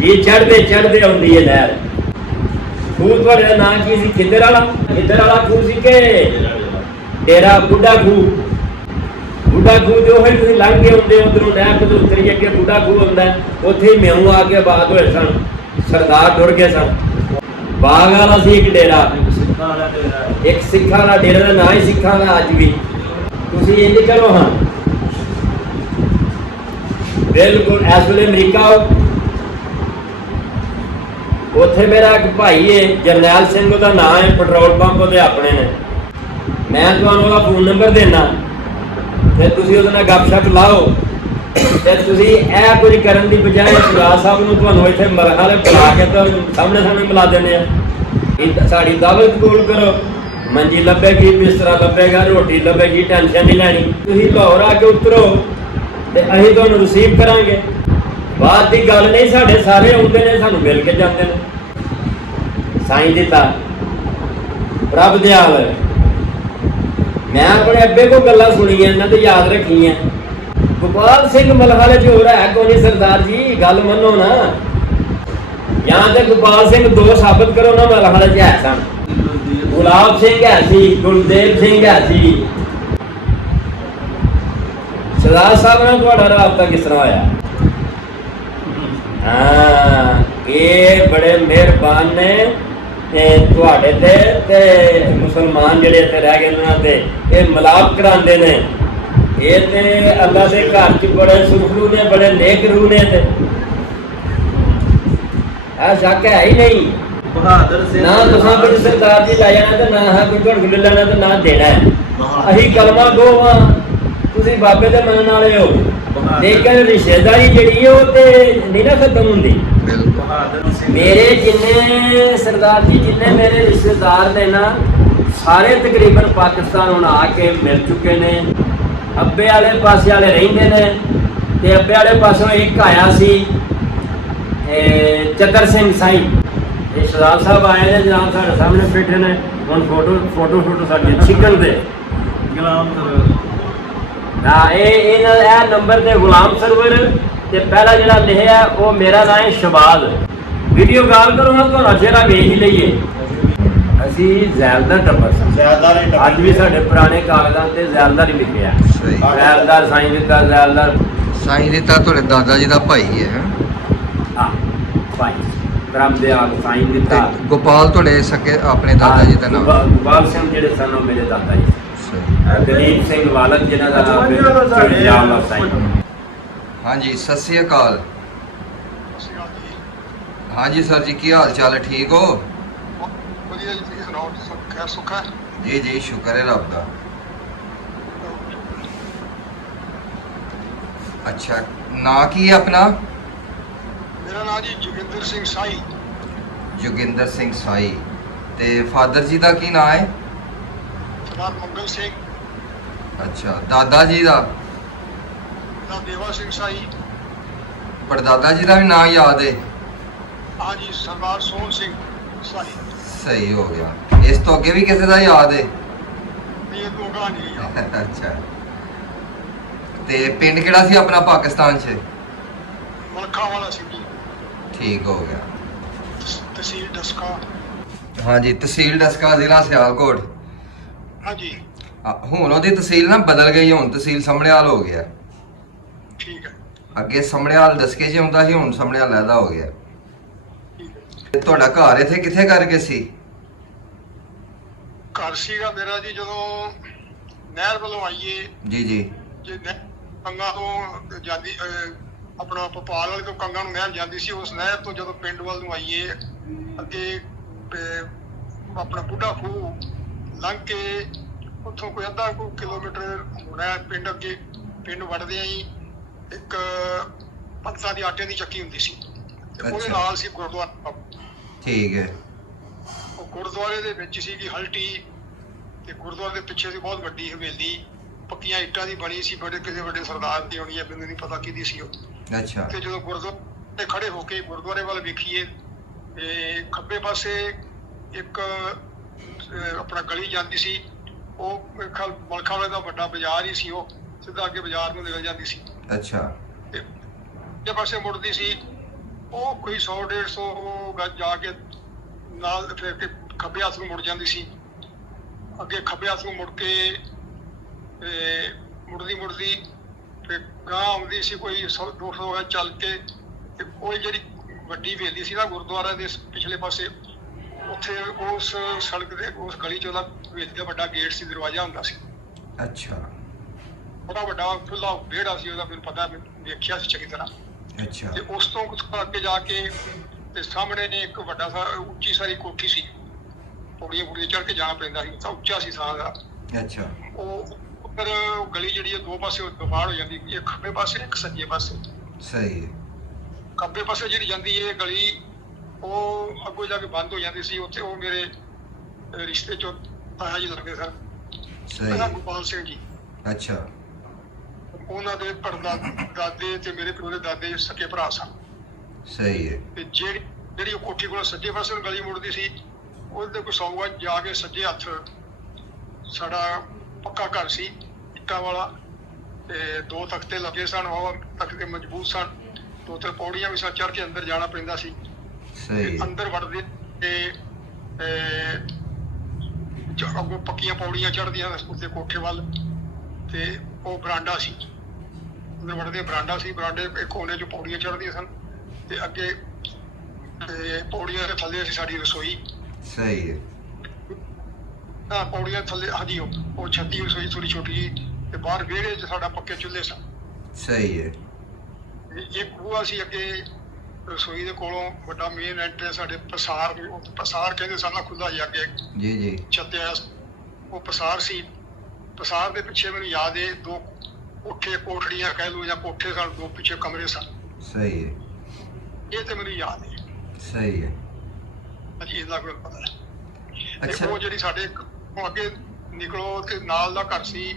S5: ਇਹ ਚੜਦੇ ਚੜਦੇ ਆਉਂਦੀ ਹੈ ਲਹਿਰ ਖੂਹ ਤੁਹਾਡੇ ਨਾਂ ਕੀ ਸੀ? ਖਿੱਦਰ ਵਾਲਾ? ਖਿੱਦਰ ਵਾਲਾ ਖੂਹ ਸੀ ਕਿ ਡੇਰਾ ਬੁੱਢਾ ਖੂਹ? ਬੁੱਢਾ ਖੂਹ ਜੋ ਹੈ, ਤੁਸੀਂ ਲੰਘ ਕੇ ਆਉਂਦੇ ਉਧਰੋਂ ਨਹਿਰ ਤੋਂ ਉਤਰ ਅੱਗੇ ਬੁੱਢਾ ਖੂਹ ਹੁੰਦਾ ਉੱਥੇ ਹੀ ਮਿਆਉਂ ਆ ਕੇ ਬਾਦ ਹੋਏ ਸਨ। ਸਰਦਾਰ ਟੁਰ ਗਏ ਸਨ। ਬਾਗ ਵਾਲਾ ਸੀ ਇੱਕ ਡੇਰਾ। ਇੱਕ ਸਿੱਖਾਂ ਦਾ ਡੇਰਾ ਦਾ ਨਾਂ ਹੀ ਸਿੱਖਾਂ ਦਾ ਅੱਜ ਵੀ। ਤੁਸੀਂ ਇੰਜ ਕਰੋ ਹਾਂ। ਬਿਲਕੁਲ, ਇਸ ਵੇਲੇ ਅਮਰੀਕਾ ਹੋ ਉੱਥੇ ਮੇਰਾ ਇੱਕ ਭਾਈ ਹੈ ਜਰਨੈਲ ਸਿੰਘ, ਉਹਦਾ ਨਾਮ ਹੈ ਪੈਟਰੋਲ ਪੰਪ ਉਹਦੇ ਆਪਣੇ ਨੇ। ਮੈਂ ਤੁਹਾਨੂੰ ਉਹਦਾ ਫੋਨ ਨੰਬਰ ਦੇਣਾ ਤੇ ਤੁਸੀਂ ਉਹਦੇ ਨਾਲ ਗੱਪਸ਼ਪ ਲਾਓ। ਤੇ ਤੁਸੀਂ ਇਹ ਕੁਝ ਕਰਨ ਦੀ ਬਜਾਏ ਸੁਰਾ ਸਾਹਿਬ ਨੂੰ ਤੁਹਾਨੂੰ ਇੱਥੇ ਮਰਹਲੇ ਬੁਲਾ ਕੇ ਤਾਂ ਸਾਹਮਣੇ ਸਾਹਮਣੇ ਮਿਲਾ ਦਿੰਦੇ ਆ। ਸਾਡੀ ਦਾਵਤ ਕਬੂਲ ਕਰੋ। ਮੰਜੀ ਲੱਭੇਗੀ, ਬਿਸਤਰਾ ਲੱਭੇਗਾ, ਰੋਟੀ ਲੱਭੇਗੀ, ਟੈਨਸ਼ਨ ਨਹੀਂ ਲੈਣੀ। ਤੁਸੀਂ ਲਾਹੌਰ ਆ ਕੇ ਉਤਰੋ ਤੇ ਅਸੀਂ ਤੁਹਾਨੂੰ ਰਿਸੀਵ ਕਰਾਂਗੇ। ਬਾਅਦ ਦੀ ਗੱਲ ਨਹੀਂ, ਸਾਡੇ ਸਾਰੇ ਆਉਂਦੇ ਨੇ, ਸਾਨੂੰ ਮਿਲ ਕੇ ਜਾਂਦੇ ਨੇ। ਸਾਈਂ ਦਿੱਤਾ ਪ੍ਰਭ ਦਿਆਲ ਮੈਂ ਆਪਣੇ ਅੱਬੇ ਕੋ ਗੱਲਾਂ ਸੁਣੀਆਂ, ਇਹਨਾਂ ਤੇ ਯਾਦ ਰੱਖੀਆਂ। ਗੋਪਾਲ ਸਿੰਘ ਮਲਹਾਲੇ ਚ ਹੋ ਰਿਹਾ ਹੈ ਕੋਈ ਸਰਦਾਰ ਜੀ, ਗੱਲ ਮੰਨੋ ਨਾ। ਜਾਂ ਤੇ ਗੋਪਾਲ ਸਿੰਘ ਦੋ ਸਾਬਤ ਕਰੋ ਨਾ, ਮਲਹਾਲੇ ਚ ਹੈ ਸਨ। ਗੁਲਾਬ ਸਿੰਘ ਹੈ ਸੀ, ਗੁਰਦੇਵ ਸਿੰਘ ਹੈ ਸੀ। ਸਰਦਾਰ ਸਾਹਿਬ ਨਾਲ ਤੁਹਾਡਾ ਰਾਬਤਾ ਕਿਸ ਤਰ੍ਹਾਂ ਹੋਇਆ? ਹਾਂ ਇਹ ਬੜੇ ਮਿਹਰਬਾਨ ਨੇ ਤੇ ਤੁਹਾਡੇ ਤੇ ਤੇ ਮੁਸਲਮਾਨ ਜਿਹੜੇ ਇੱਥੇ ਰਹਿ ਗਏ ਉਹਨਾਂ ਤੇ ਇਹ ਮਲਾਪ ਕਰਾਉਂਦੇ ਨੇ। ਇਹ ਤੇ ਅੱਲਾ ਦੇ ਘਰ ਚ ਬੜੇ ਸੁਖਰੂ ਨੇ ਬੜੇ ਨੇਕ ਰੂਹ ਨੇ ਤੇ। ਆ ਸ਼ੱਕ ਹੈ ਹੀ ਨਹੀਂ।
S4: ਬਹਾਦਰ ਸਿੰਘ
S5: ਨਾ ਤੁਸੀਂ ਕੋਈ ਸਰਦਾਰ ਜੀ ਲੈ ਜਾਣਾ ਤੇ ਨਾ ਹਾਂ ਕੋਈ ਘੜ ਗੁੱਲ ਲੈਣਾ ਤੇ ਨਾ ਦੇਣਾ। ਹੈ। ਅਸੀਂ ਕਲਮਾ ਗੋਵਾ। ਤੁਸੀਂ ਬਾਬੇ ਦੇ ਮੰਨਣ ਵਾਲੇ ਹੋ। ਲੇਕਿਨ ਰਿਸ਼ਤੇਦਾਰੀ ਜਿਹੜੀ ਉਹ ਤੇ ਨਹੀਂ ਨਾ ਖਤਮ ਹੁੰਦੀ। ਮੇਰੇ ਜਿੰਨੇ ਸਰਦਾਰ ਜੀ, ਜਿੰਨੇ ਮੇਰੇ ਰਿਸ਼ਤੇਦਾਰ ਨੇ ਨਾ, ਸਾਰੇ ਤਕਰੀਬਨ ਪਾਕਿਸਤਾਨ ਹੁਣ ਆ ਕੇ ਮਿਲ ਚੁੱਕੇ ਨੇ। ਅੱਬੇ ਵਾਲੇ ਪਾਸੇ ਵਾਲੇ ਰਹਿੰਦੇ ਨੇ ਤੇ ਅੱਬੇ ਵਾਲੇ ਪਾਸੋਂ ਇੱਕ ਆਇਆ ਸੀ ਚਤਰ ਸਿੰਘ ਸਾਈ। ਇਹ ਸਰਦਾਰ ਸਾਹਿਬ ਆਏ ਨੇ, ਜਨਾਬ ਸਾਡੇ ਸਾਹਮਣੇ ਬੈਠੇ ਨੇ। ਹੁਣ ਫੋਟੋ ਫੋਟੋ ਫੋਟੋ ਸਾਡੇ ਛਿਕਣ ਦੇ।
S4: ਗੁਲਾਮ
S5: ਹਾਂ ਇਹ ਇਹਨਾਂ ਦਾ ਇਹ ਨੰਬਰ ਤੇ ਗੁਲਾਮ ਸਰਵਰ ਤੇ ਪਹਿਲਾ ਜਿਹੜਾ ਲਿਖਿਆ ਉਹ ਮੇਰਾ ਨਾਮ ਹੈ ਸ਼ਬਾਦ ਵੀਡੀਓ ਕਾਲ ਕਰੋ ਨਾ ਤੁਹਾਨੂੰ ਚਿਹਰਾ ਵੇਖ ਹੀ ਲਈਏ। ਅਸੀਂ ਜ਼ੈਲਦਾਰ ਟੱਬਰ ਸਾਂ।
S4: ਜ਼ਿਆਦਾ ਨਹੀਂ
S5: ਅੱਜ ਵੀ ਸਾਡੇ ਪੁਰਾਣੇ ਕਾਗਜ਼ਾਂ ਤੇ ਜ਼ੈਲਦਾਰ ਹੀ ਲਿਖਿਆ
S1: ਸਹੀ।
S5: ਜ਼ੈਲਦਾਰ ਸਾਈਂ ਦਿੱਤਾ ਜ਼ੈਲਦਾਰ।
S1: ਸਾਈਂ ਦਿੱਤਾ ਤੁਹਾਡੇ ਦਾਦਾ ਜੀ ਦਾ ਭਾਈ ਹੈ ਹੈਂ?
S5: ਹਾਂ ਭਾਈ। ਬ੍ਰਹਮ ਦੇ ਆਪ ਸਾਈਂ
S1: ਤੇ
S5: ਦਿੱਤਾ
S1: ਗੋਪਾਲ ਤੁਹਾਡੇ ਸਕੇ ਆਪਣੇ ਦਾਦਾ ਜੀ ਦਾ ਨਾਮ?
S5: ਗੋਪਾਲ- ਗੋਪਾਲ ਸਿੰਘ ਜਿਹੜੇ ਸਨ ਉਹ ਮੇਰੇ ਦਾਦਾ ਜੀ ਦਲੀਪ ਸਿੰਘ ਵਾਲਕ ਜਿਹਨਾਂ ਦਾ ਨਾਮ ਹੈ ਚੜਿਆ ਵਾਲਾ ਸਾਈਂ
S1: ਹਾਂਜੀ ਸਤਿ ਸ੍ਰੀ ਅਕਾਲ। ਹਾਂਜੀ ਸਰ ਜੀ ਕੀ ਹਾਲ ਚਾਲ ਹੈ? ਠੀਕ ਹੋ?
S3: ਵਧੀਆ ਜੀ ਤੁਸੀਂ ਸੁਣਾਓ ਸੁੱਖ ਸੁੱਖ
S1: ਜੀ ਜੀ ਸ਼ੁਕਰ ਹੈ ਰੱਬ ਦਾ। ਅੱਛਾ ਨਾਂ ਕੀ ਹੈ ਆਪਣਾ?
S3: ਮੇਰਾ ਨਾਮ ਜੀ ਜੋਗਿੰਦਰ ਸਿੰਘ ਸਾਈ।
S1: ਜੋਗਿੰਦਰ ਸਿੰਘ ਸਾਈ। ਤੇ ਫਾਦਰ ਜੀ ਦਾ ਕੀ ਨਾਂ ਹੈ?
S3: ਸਰਦਾਰ ਮੰਗਲ ਸਿੰਘ।
S1: ਅੱਛਾ ਦਾਦਾ ਜੀ ਦਾ?
S3: ਦਾ ਦੇਵਾ ਸਿੰਘ ਸਾਈ
S1: ਪੜਦਾਦਾ ਜੀ ਦਾ ਵੀ ਨਾਂ ਯਾਦ ਹੈ
S3: ਹਾਂਜੀ ਸਰਦਾਰ ਸੋਹਣ ਸਿੰਘ ਸਾਈ
S1: ਸਹੀ ਹੋ ਗਿਆ। ਇਸ ਤੋਂ ਅੱਗੇ ਵੀ ਕਿਸੇ ਦਾ ਯਾਦ ਹੈ
S3: ਵੀ ਇਹ ਤੋਂ ਗਾਂ ਨਹੀਂ
S1: ਅੱਛਾ। ਤੇ ਪਿੰਡ ਕਿਹੜਾ ਸੀ ਆਪਣਾ ਪਾਕਿਸਤਾਨ 'ਚ?
S3: ਮਲਖਾ ਵਾਲਾ ਜੀ
S1: ਠੀਕ ਹੋ ਗਿਆ।
S3: ਤਹਿਸੀਲ ਡਸਕਾ
S1: ਹਾਂਜੀ ਤਹਿਸੀਲ ਡਸਕਾ ਜ਼ਿਲ੍ਹਾ ਸਿਆਲਕੋਟ।
S3: ਹਾਂਜੀ।
S1: ਹੁਣ ਉਹਦੀ ਤਹਿਸੀਲ ਨਾ ਬਦਲ ਗਈ ਹੁਣ ਤਹਿਸੀਲ ਸਮੜਿਆਲ ਹੋ ਗਿਆ।
S3: ਠੀਕ ਹੈ।
S1: ਅੱਗੇ ਸਮੜਿਆਲ ਦਸਕੇ 'ਚ ਹੁੰਦਾ ਸੀ ਹੁਣ ਸਮੜਿਆਲ ਲੈਦਾ ਹੋ ਗਿਆ।
S3: ਠੀਕ ਹੈ।
S1: ਤੇ ਤੁਹਾਡਾ ਘਰ ਇੱਥੇ ਕਿੱਥੇ ਕਰਕੇ ਸੀ?
S3: ਘਰ ਸੀਗਾ ਮੇਰਾ ਜੀ ਜਦੋਂ ਨਹਿਰ ਵੱਲੋਂ ਆਈਏ।
S1: ਜੀ ਜੀ।
S3: ਜੇ ਨਹਿਰ ਕੰਗਾ ਤੋਂ ਜਾਂਦੀ ਅਹ, ਆਪਣਾ ਭੋਪਾਲ ਵਾਲੇ ਤੋਂ ਕੰਗਾ ਨੂੰ ਨਹਿਰ ਜਾਂਦੀ ਸੀ ਉਸ ਨਹਿਰ ਤੋਂ ਜਦੋਂ ਪਿੰਡ ਵੱਲ ਨੂੰ ਆਈਏ ਅੱਗੇ ਅਹ, ਆਪਣਾ ਬੁੱਢਾ ਖੂਹ ਲੰਘ ਕੇ ਉੱਥੋਂ ਕੋਈ ਅੱਧਾ ਕੁ ਕਿਲੋਮੀਟਰ ਹੋਣਾ ਹੈ ਪਿੰਡ ਅੱਗੇ ਪਿੰਡ ਵੜਦੇ ਆਂ ਇੱਕ ਪੱਤਾ ਦੀ ਆਟੇ ਦੀ ਚੱਕੀ ਹੁੰਦੀ ਸੀ। ਤੇ ਉਹਦੇ। ਨਾਲ ਸੀ ਗੁਰਦੁਆਰਾ
S1: ਠੀਕ ਹੈ।
S3: ਉਹ ਗੁਰਦੁਆਰੇ ਦੇ ਵਿੱਚ ਸੀਗੀ ਹਲਟੀ ਤੇ ਗੁਰਦੁਆਰੇ ਦੇ ਪਿੱਛੇ ਸੀ ਬਹੁਤ ਵੱਡੀ ਹਵੇਲੀ। ਪੱਕੀਆਂ ਇੱਟਾਂ ਦੀ ਬਣੀ ਸੀ ਬੜੇ ਕਿਸੇ ਵੱਡੇ ਸਰਦਾਰ ਦੀ ਹੋਣੀ ਹੈ ਮੈਨੂੰ ਨਹੀਂ ਪਤਾ ਕਿਹਦੀ ਸੀ ਉਹ।
S1: ਅੱਛਾ।
S3: ਤੇ ਜਦੋਂ ਗੁਰਦੁਆਰੇ ਤੇ ਖੜੇ ਹੋ ਕੇ ਗੁਰਦੁਆਰੇ ਵੱਲ ਵੇਖੀਏ ਤੇ ਖੱਬੇ ਪਾਸੇ ਇੱਕ ਆਪਣਾ ਗਲੀ ਜਾਂਦੀ ਸੀ। ਉਹ ਮੇਰੇ ਖਿਆਲ ਮਲਖਾ ਵਾਲੇ ਦਾ ਵੱਡਾ ਬਾਜ਼ਾਰ ਹੀ ਸੀ ਉਹ ਸਿੱਧਾ ਅੱਗੇ ਬਾਜ਼ਾਰ ਨੂੰ ਨਿਕਲ ਜਾਂਦੀ ਸੀ।
S1: ਅੱਛਾ।
S3: ਤੇ ਜੇ ਪਾਸੇ ਮੁੜਦੀ ਸੀ ਉਹ ਕੋਈ 100 150 ਗੱਜ ਜਾ ਕੇ ਨਾਲ ਫਿਰ ਕੇ ਖੱਬੇ ਹੱਥ ਨੂੰ ਮੁੜ ਜਾਂਦੀ ਸੀ। ਅੱਗੇ ਖੱਬੇ ਹੱਥ ਨੂੰ ਮੁੜ ਕੇ ਤੇ ਮੁੜਦੀ ਮੁੜਦੀ ਤੇ ਗਾਂ ਆਉਂਦੀ ਸੀ ਕੋਈ 100 200 ਗੱਜ ਚੱਲ ਕੇ ਤੇ ਉਹ ਜਿਹੜੀ ਵੱਡੀ ਵੇਲੀ ਸੀ ਨਾ ਗੁਰਦੁਆਰਾ ਦੇ ਸ- ਪਿਛਲੇ ਪਾਸੇ ਉੱਥੇ ਉਸ ਸੜਕ ਦੇ ਉਸ ਗਲੀ ਚ ਉਹਦਾ ਵੇਲੀ ਦਾ ਵੱਡਾ ਗੇਟ ਸੀ ਦਰਵਾਜ਼ਾ ਹੁੰਦਾ ਸੀ।
S1: ਅੱਛਾ।
S3: ਬੜਾ ਵੱਡਾ ਖੁੱਲਾ ਵਿਹੜਾ ਸੀ ਉਹਦਾ ਮੈਨੂੰ ਪਤਾ ਮੈਂ ਵੇਖਿਆ ਸੀ ਚੰਗੀ ਤਰ੍ਹਾਂ।
S1: ਅੱਛਾ।
S3: ਤੇ ਉਸ ਤੋਂ ਕੁਝ ਅੱਗੇ ਜਾ ਕੇ ਤੇ ਸਾਹਮਣੇ ਨੇ ਇੱਕ ਵੱਡਾ ਸਾ ਉੱਚੀ ਸਾਰੀ ਕੋਠੀ ਸੀ। ਪੌੜੀਆਂ ਪੌੜੀਆਂ ਚੜ੍ਹ ਕੇ ਜਾਣਾ ਪੈਂਦਾ ਸੀ ਤਾਂ ਉੱਚਾ ਸੀ ਥਾਂ ਦਾ।
S1: ਅੱਛਾ।
S3: ਉਹ ਉੱਪਰ ਉਹ ਗਲੀ ਜਿਹੜੀ ਹੈ ਦੋ ਪਾਸੇ ਦੁਫਾੜ ਹੋ ਜਾਂਦੀ ਇੱਕ ਖੱਬੇ ਪਾਸੇ ਇੱਕ ਸੱਜੇ ਪਾਸੇ।
S1: ਸਹੀ। ਹੈ
S3: ਖੱਬੇ ਪਾਸੇ ਜਿਹੜੀ ਜਾਂਦੀ ਹੈ ਗਲੀ ਉਹ ਅੱਗੋਂ ਜਾ ਕੇ ਬੰਦ ਹੋ ਜਾਂਦੀ ਸੀ ਉੱਥੇ ਉਹ ਮੇਰੇ ਰਿਸ਼ਤੇ ਚੋਂ ਤਾਇਆ ਜੀ ਲੱਗਦੇ ਸਨ।
S1: ਸਹੀ। ਹੈ।
S3: ਗੋਪਾਲ ਸਿੰਘ ਜੀ।
S1: ਅੱਛਾ।
S3: ਉਹਨਾਂ ਦੇ ਪੜਦਾ ਦਾਦੇ ਤੇ ਮੇਰੇ ਪਿਓ ਦੇ ਦਾਦੇ ਸਕੇ ਭਰਾ ਸਨ।
S1: ਸਹੀ ਹੈ।
S3: ਤੇ ਜਿਹੜੀ ਜਿਹੜੀ ਉਹ ਕੋਠੀ ਕੋਲ ਸੱਜੇ ਪਾਸੇ ਨੂੰ ਗਲੀ ਮੁੜਦੀ ਸੀ ਉਹਦੇ ਕੋਲ ਸੌਗਾ ਜਾ ਕੇ ਸੱਜੇ ਹੱਥ ਸਾਡਾ ਪੱਕਾ ਘਰ ਸੀ ਇੱਟਾਂ ਵਾਲਾ। ਤੇ ਦੋ ਤਖਤੇ ਲੱਗੇ ਸਨ ਉਹ ਤਖਤੇ ਮਜ਼ਬੂਤ ਸਨ। ਦੋ ਤਿੰਨ ਪੌੜੀਆਂ ਵੀ ਸਨ ਚੜ੍ਹ ਕੇ ਅੰਦਰ ਜਾਣਾ ਪੈਂਦਾ ਸੀ।
S1: ਸਹੀ
S3: ਅੰਦਰ ਵੜਦੇ ਤੇ ਅੱਗੋਂ ਪੱਕੀਆਂ ਪੌੜੀਆਂ ਚੜ੍ਹਦੀਆਂ ਉੱਤੇ ਕੋਠੇ ਵੱਲ ਤੇ ਉਹ ਬਰਾਂਡਾ ਸੀ। ਅੰਦਰ ਵੜਦੇ ਬਰਾਂਡਾ ਸੀ ਬਰਾਂਡੇ ਇੱਕ ਕੋਨੇ 'ਚ ਪੌੜੀਆਂ ਚੜ੍ਹਦੀਆਂ ਸਨ ਤੇ ਅੱਗੇ ਤੇ ਪੌੜੀਆਂ ਦੇ ਥੱਲੇ ਸੀ ਸਾਡੀ ਰਸੋਈ।
S1: ਸਹੀ ਹੈ।
S3: ਪੌੜੀਆਂ ਥੱਲੇ ਹਾਂਜੀ ਉਹ ਛੱਤੀ ਰਸੋਈ ਥੋੜੀ ਛੋਟੀ ਜਿਹੀ ਤੇ ਬਾਹਰ ਵਿਹੜੇ 'ਚ ਸਾਡਾ ਪੱਕੇ ਚੁੱਲ੍ਹੇ ਸਨ।
S1: ਸਹੀ ਹੈ।
S3: ਤੇ ਇੱਕ ਖੂਹਾ ਸੀ ਅੱਗੇ ਰਸੋਈ ਦੇ ਕੋਲੋਂ ਵੱਡਾ ਮੇਨ ਐਂਟਰੈਂਸ ਸਾਡੇ ਪਸਾਰ ਪਸਾਰ ਕਹਿੰਦੇ ਸਨ ਨਾ ਖੁੱਲਾ ਜਿਹਾ ਅੱਗੇ।
S1: ਜੀ ਜੀ।
S3: ਛੱਤਿਆ ਉਹ ਪਸਾਰ ਸੀ। ਪਸਾਰ ਦੇ ਪਿੱਛੇ ਮੈਨੂੰ ਯਾਦ ਹੈ ਦੋ ਕੋਠੇ ਕੋਠੜੀਆਂ ਕਹਿ ਲਓ ਜਾਂ ਕੋਠੇ ਸਨ ਦੋ ਪਿੱਛੇ ਕਮਰੇ ਸਨ।
S1: ਸਹੀ ਹੈ
S3: ਇਹ ਤੇ ਮੈਨੂੰ ਯਾਦ ਹੈ
S1: ਸਹੀ ਹੈ
S3: ਅਜੀ ਇਹਦਾ ਕੋਈ ਪਤਾ ਹੈ ਤੇ
S1: ਅੱਛਾ।
S3: ਉਹ ਜਿਹੜੀ ਸਾਡੇ ਅੱਗੇ ਨਿਕਲੋ ਤੇ ਨਾਲ ਦਾ ਘਰ ਸੀ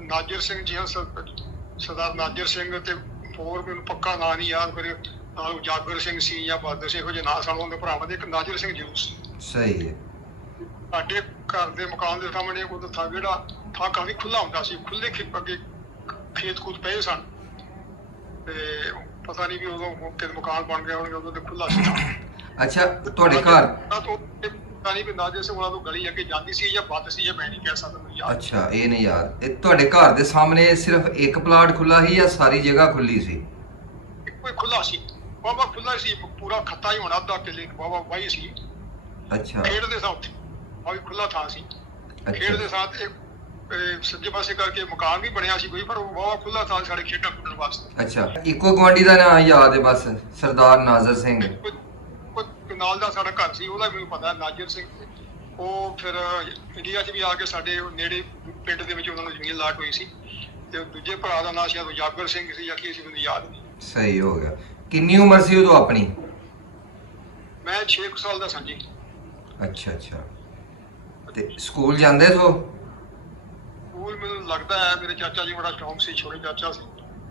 S3: ਨਾਜਰ ਸਿੰਘ ਜੀ ਹਾਂ, ਸਰ- ਸਰਦਾਰ ਨਾਜਰ ਸਿੰਘ ਤੇ ਹੋਰ ਮੈਨੂੰ ਪੱਕਾ ਨਾਂ ਨਹੀਂ ਯਾਦ ਫਿਰ ਨਾਲ ਉਜਾਗਰ ਸਿੰਘ ਸੀ ਜਾਂ ਬਹਾਦਰ ਸਿੰਘ ਇਹੋ ਜਿਹੇ ਨਾਂ ਸਨ ਉਹਦੇ ਭਰਾਵਾਂ ਦੇ ਇੱਕ ਨਾਜਰ ਸਿੰਘ ਜ਼ਰੂਰ ਸੀ।
S1: ਸਹੀ ਹੈ।
S3: ਸਾਡੇ ਘਰ ਦੇ ਮਕਾਨ ਦੇ ਸਾਹਮਣੇ ਉਹ ਥਾਂ ਜਿਹੜਾ ਥਾਂ ਕਾਫੀ ਖੁੱਲਾ ਹੁੰਦਾ ਸੀ ਖੁੱਲੇ ਖੇ ਅੱਗੇ ਖੇਤ ਕੂਤ ਪਏ ਸਨ। ਤੇ ਪਤਾ ਨਹੀਂ ਵੀ ਉਦੋਂ ਕਿਦ ਮਕਾਨ ਬਣ ਗਿਆ ਹੋਣਗੇ ਉਦੋਂ ਤੇ ਖੁੱਲਾ ਸੀ।
S1: ਅੱਛਾ ਤੁਹਾਡੇ ਘਰ?
S3: ਪਤਾ ਨਹੀਂ ਵੀ ਨਾਜਰ ਸਿੰਘ ਉਹਨਾਂ ਤੋਂ ਗਲੀ ਅੱਗੇ ਜਾਂਦੀ ਸੀ ਜਾਂ ਵੱਧ ਸੀ ਜਾਂ ਮੈਂ ਨਹੀਂ ਕਹਿ ਸਕਦਾ ਯਾਦ
S1: ਅੱਛਾ ਇਹ ਨਹੀਂ ਯਾਦ। ਇਹ ਤੁਹਾਡੇ ਘਰ ਦੇ ਸਾਹਮਣੇ ਸਿਰਫ ਇੱਕ ਪਲਾਟ ਖੁੱਲਾ ਸੀ ਜਾਂ ਸਾਰੀ ਜਗ੍ਹਾ ਖੁੱਲੀ ਸੀ?
S3: ਕੋਈ ਖੁੱਲਾ ਸੀ। ਬਾਬਾ ਖੁੱਲਾ ਸੀ ਪੂਰਾ ਖੱਤਾ ਹੀ ਹੋਣਾ ਅੱਧਾ ਕਿਲੇ ਬਾਬਾ ਵਾਈ ਸੀ।
S1: ਅੱਛਾ।
S3: ਖੇਡ ਦੇ ਸਾਥ ਆ ਵੀ ਖੁੱਲਾ ਥਾਂ ਸੀ। ਖੇਡ ਦੇ ਸਾਥ ਇੱਕ ਸੱਜੇ ਪਾਸੇ ਕਰਕੇ ਮਕਾਨ ਵੀ ਬਣਿਆ ਸੀ ਕੋਈ ਪਰ ਉਹ ਬਹੁਤ ਖੁੱਲਾ ਥਾਂ ਸਾਡੇ ਖੇਡਾਂ ਖੁੱਡਣ ਵਾਸਤੇ।
S1: ਅੱਛਾ। ਇੱਕੋ ਗਵਾਂਡੀ ਦਾ ਨਾਂ ਯਾਦ ਹੈ ਬਸ ਸਰਦਾਰ ਨਾਜ਼ਰ ਸਿੰਘ।
S3: ਨਾਲ ਦਾ ਸਾਡਾ ਘਰ ਸੀ ਉਹਦਾ ਮੈਨੂੰ ਪਤਾ ਨਾਜਰ ਸਿੰਘ। ਉਹ ਫਿਰ ਇੰਡੀਆ 'ਚ ਵੀ ਆ ਕੇ ਸਾਡੇ ਨੇੜੇ ਪਿੰਡ ਦੇ ਵਿੱਚ ਉਹਨਾਂ ਨੂੰ ਜ਼ਮੀਨ ਲਾਟ ਹੋਈ ਸੀ। ਤੇ ਦੂਜੇ ਭਰਾ ਦਾ ਨਾਂ ਸ਼ਾਇਦ ਉਜਾਗਰ ਸਿੰਘ ਸੀ ਜਾਂ ਕੀ ਸੀ ਮੈਨੂੰ ਯਾਦ ਨਹੀਂ।
S1: ਸਹੀ ਹੋ ਗਿਆ। ਕਿੰਨੀ ਉਮਰ ਸੀ ਉਦੋਂ ਆਪਣੀ?
S3: ਮੈਂ 6 ਸਾਲ ਦਾ ਸਾਂ ਜੀ।
S1: ਅੱਛਾ ਅੱਛਾ। ਤੇ ਸਕੂਲ ਜਾਂਦੇ ਸੋ
S3: ਸਕੂਲ ਮੈਨੂੰ ਲੱਗਦਾ ਹੈ ਮੇਰੇ ਚਾਚਾ ਜੀ ਬੜਾ ਸ਼ੌਂਕ ਸੀ ਛੋਟੇ ਚਾਚਾ ਸੀ।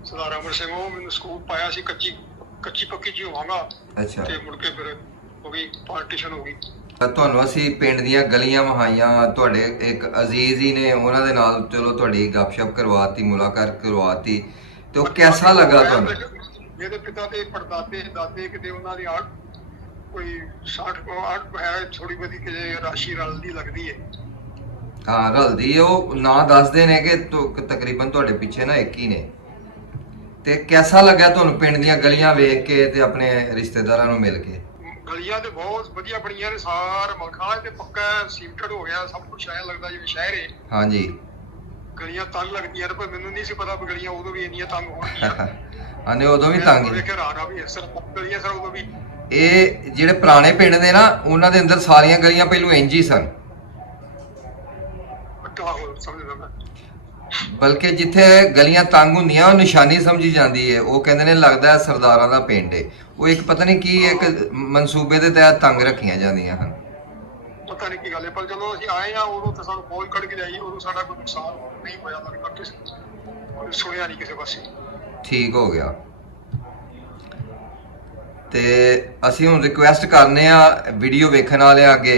S3: ਸਰਦਾਰ ਅਮਰ ਸਿੰਘ ਉਹ ਮੈਨੂੰ ਸਕੂਲ ਪਾਇਆ ਸੀ ਕੱਚੀ ਕੱਚੀ ਪੱਕੀ ਜੀ ਹੋਵਾਂਗਾ।
S1: ਅੱਛਾ।
S3: ਤੇ ਮੁੜ ਕੇ ਫਿਰ ਹੋ ਗਈ ਪਾਰਟੀਸ਼ਨ ਹੋ ਗਈ।
S1: ਤੁਹਾਨੂੰ ਅਸੀਂ ਪਿੰਡ ਦੀਆਂ ਗਲੀਆਂ ਵਹਾਈਆਂ ਤੁਹਾਡੇ ਇੱਕ ਅਜ਼ੀਜ਼ ਹੀ ਨੇ ਉਹਨਾਂ ਦੇ ਨਾਲ ਚਲੋ ਤੁਹਾਡੀ ਗੱਪਸ਼ਪ ਕਰਵਾਤੀ ਮੁਲਾਕਾਤ ਕਰਵਾਤੀ। ਤੇ ਉਹ ਕਿਹਦਾ ਲੱਗਾ ਤੁਹਾਨੂੰ?
S3: ਮੇਰੇ ਪਿਤਾ ਦੇ ਪੜਦਾਦੇ ਦਾਦੇ ਕਿਤੇ ਉਹਨਾਂ ਦੀ ਆਟ ਕੋਈ 60 ਆਟ ਹੈ ਥੋੜੀ ਬਹੁਤੀ ਕਿ ਰਾਸ਼ੀ ਰਲਦੀ ਲੱਗਦੀ ਹੈ।
S1: ਹਾਂ ਰਲਦੀ ਉਹ ਨਾਂ ਦੱਸਦੇ ਨੇ ਕਿ ਤਕਰੀਬਨ ਤੁਹਾਡੇ ਪਿੱਛੇ ਨਾ ਇੱਕ ਹੀ ਨੇ। ਤੇ ਕਿਹਦਾ ਲੱਗਾ ਤੁਹਾਨੂੰ ਪਿੰਡ ਦੀਆਂ ਗਲੀਆਂ ਵੇਖ ਕੇ ਤੇ ਆਪਣੇ ਰਿਸ਼ਤੇਦਾਰਾਂ ਨੂੰ ਮਿਲ ਕੇ?
S3: ਗਲੀਆਂ ਤੇ ਬਹੁਤ ਵਧੀਆ ਬਣੀਆਂ ਨੇ ਸਾਰ ਮਲਖਾ ਤੇ ਪੱਕਾ ਸੀਮਟਡ ਹੋ ਗਿਆ ਸਭ ਕੁਝ ਐਂ ਲੱਗਦਾ ਜਿਵੇਂ ਸ਼ਹਿਰ ਹੈ
S1: ਹਾਂਜੀ।
S3: ਗਲੀਆਂ ਤੰਗ ਲੱਗਦੀਆਂ ਨੇ ਪਰ ਮੈਨੂੰ ਨਹੀਂ ਸੀ ਪਤਾ ਵੀ ਗਲੀਆਂ ਉਦੋਂ ਵੀ ਇੰਨੀਆਂ ਤੰਗ ਹੋਣਗੀਆਂ।
S1: ਆਨੇ ਉਦੋਂ ਵੀ ਤੰਗ
S3: ਮੈਂ
S1: ਸੀ।
S3: ਵੇਖ ਰਾਣਾ ਵੀ ਇਸ ਤਰ੍ਹਾਂ ਗਲੀਆਂ ਸਰ ਉਦੋਂ ਵੀ।
S1: ਇਹ ਜਿਹੜੇ ਪੁਰਾਣੇ ਪਿੰਡ ਨੇ ਨਾ ਉਹਨਾਂ ਦੇ ਅੰਦਰ ਸਾਰੀਆਂ ਗਲੀਆਂ ਪਹਿਲੋਂ ਇੰਜ ਹੀ ਸਨ।
S3: ਅੱਟਾ ਹੋ ਸਮਝਦਾ ਮੈਂ।
S1: ਬਲਕਿ ਜਿੱਥੇ ਗਲੀਆਂ ਤੰਗ ਹੁੰਦੀਆਂ ਉਹ ਨਿਸ਼ਾਨੀ ਸਮਝੀ ਜਾਂਦੀ ਹੈ ਉਹ ਕਹਿੰਦੇ ਨੇ ਲੱਗਦਾ ਹੈ ਸਰਦਾਰਾਂ ਦਾ ਪਿੰਡ ਹੈ ਉਹ ਇੱਕ ਪਤਾ ਨਹੀਂ ਕੀ ਇੱਕ ਮਨਸੂਬੇ ਦੇ ਤਹਿਤ ਤੰਗ ਰੱਖੀਆਂ ਜਾਂਦੀਆਂ ਹਨ।
S3: ਪਤਾ ਨਹੀਂ ਕੀ ਗੱਲ ਹੈ ਪਰ ਜਦੋਂ ਅਸੀਂ ਆਏ ਆ ਉਦੋਂ ਤਾਂ ਸਾਨੂੰ ਫੌਜ ਕੱਢ ਕੇ ਲਿਆਈ ਉਦੋਂ ਸਾਡਾ ਕੋਈ ਨੁਕਸਾਨ ਨਹੀਂ ਹੋਇਆ ਲੱਗਦਾ ਕਿਸੇ ਸੁਣਿਆ ਨਹੀਂ ਕਿਸੇ ਪਾਸੇ।
S1: ਠੀਕ ਹੋ ਗਿਆ। ਤੇ ਅਸੀਂ ਹੁਣ ਰਿਕੁਐਸਟ ਕਰਨੇ ਆ ਵੀਡੀਓ ਵੇਖਣ ਵਾਲਿਆਂ ਅੱਗੇ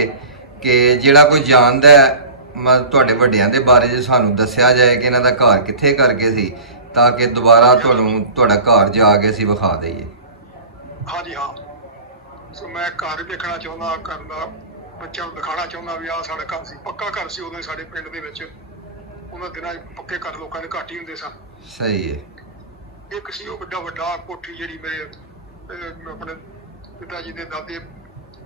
S1: ਕਿ ਜਿਹੜਾ ਕੋਈ ਜਾਣਦਾ ਹੈ ਮ ਤੁਹਾਡੇ ਵੱਡਿਆਂ ਦੇ ਬਾਰੇ ਜੇ ਸਾਨੂੰ ਦੱਸਿਆ ਜਾਏ ਕਿ ਇਹਨਾਂ ਦਾ ਘਰ ਕਿੱਥੇ ਕਰਕੇ ਸੀ ਤਾਂ ਕਿ ਦੁਬਾਰਾ ਤੁਹਾਨੂੰ ਤੁਹਾਡਾ ਘਰ ਜਾ ਕੇ ਅਸੀਂ ਵਿਖਾ ਦਈਏ।
S3: ਹਾਂਜੀ ਹਾਂ। ਸੋ ਮੈਂ ਘਰ ਵੇਖਣਾ ਚਾਹੁੰਦਾ ਘਰ ਦਾ ਬੱਚਿਆਂ ਨੂੰ ਦਿਖਾਣਾ ਚਾਹੁੰਦਾ ਵੀ ਆਹ ਸਾਡਾ ਘਰ ਸੀ। ਪੱਕਾ ਘਰ ਸੀ ਉਦੋਂ ਸਾਡੇ ਪਿੰਡ ਦੇ ਵਿੱਚ। ਉਹਨਾਂ ਦਿਨਾਂ 'ਚ ਪੱਕੇ ਘਰ ਲੋਕਾਂ ਦੇ ਘੱਟ ਹੀ ਹੁੰਦੇ ਸਨ।
S1: ਸਹੀ ਹੈ।
S3: ਇੱਕ ਸੀ ਉਹ ਵੱਡਾ ਵੱਡਾ ਕੋਠੀ ਜਿਹੜੀ ਮੇਰੇ ਅਹ, ਆਪਣੇ ਪਿਤਾ ਜੀ ਦੇ ਦਾਦੇ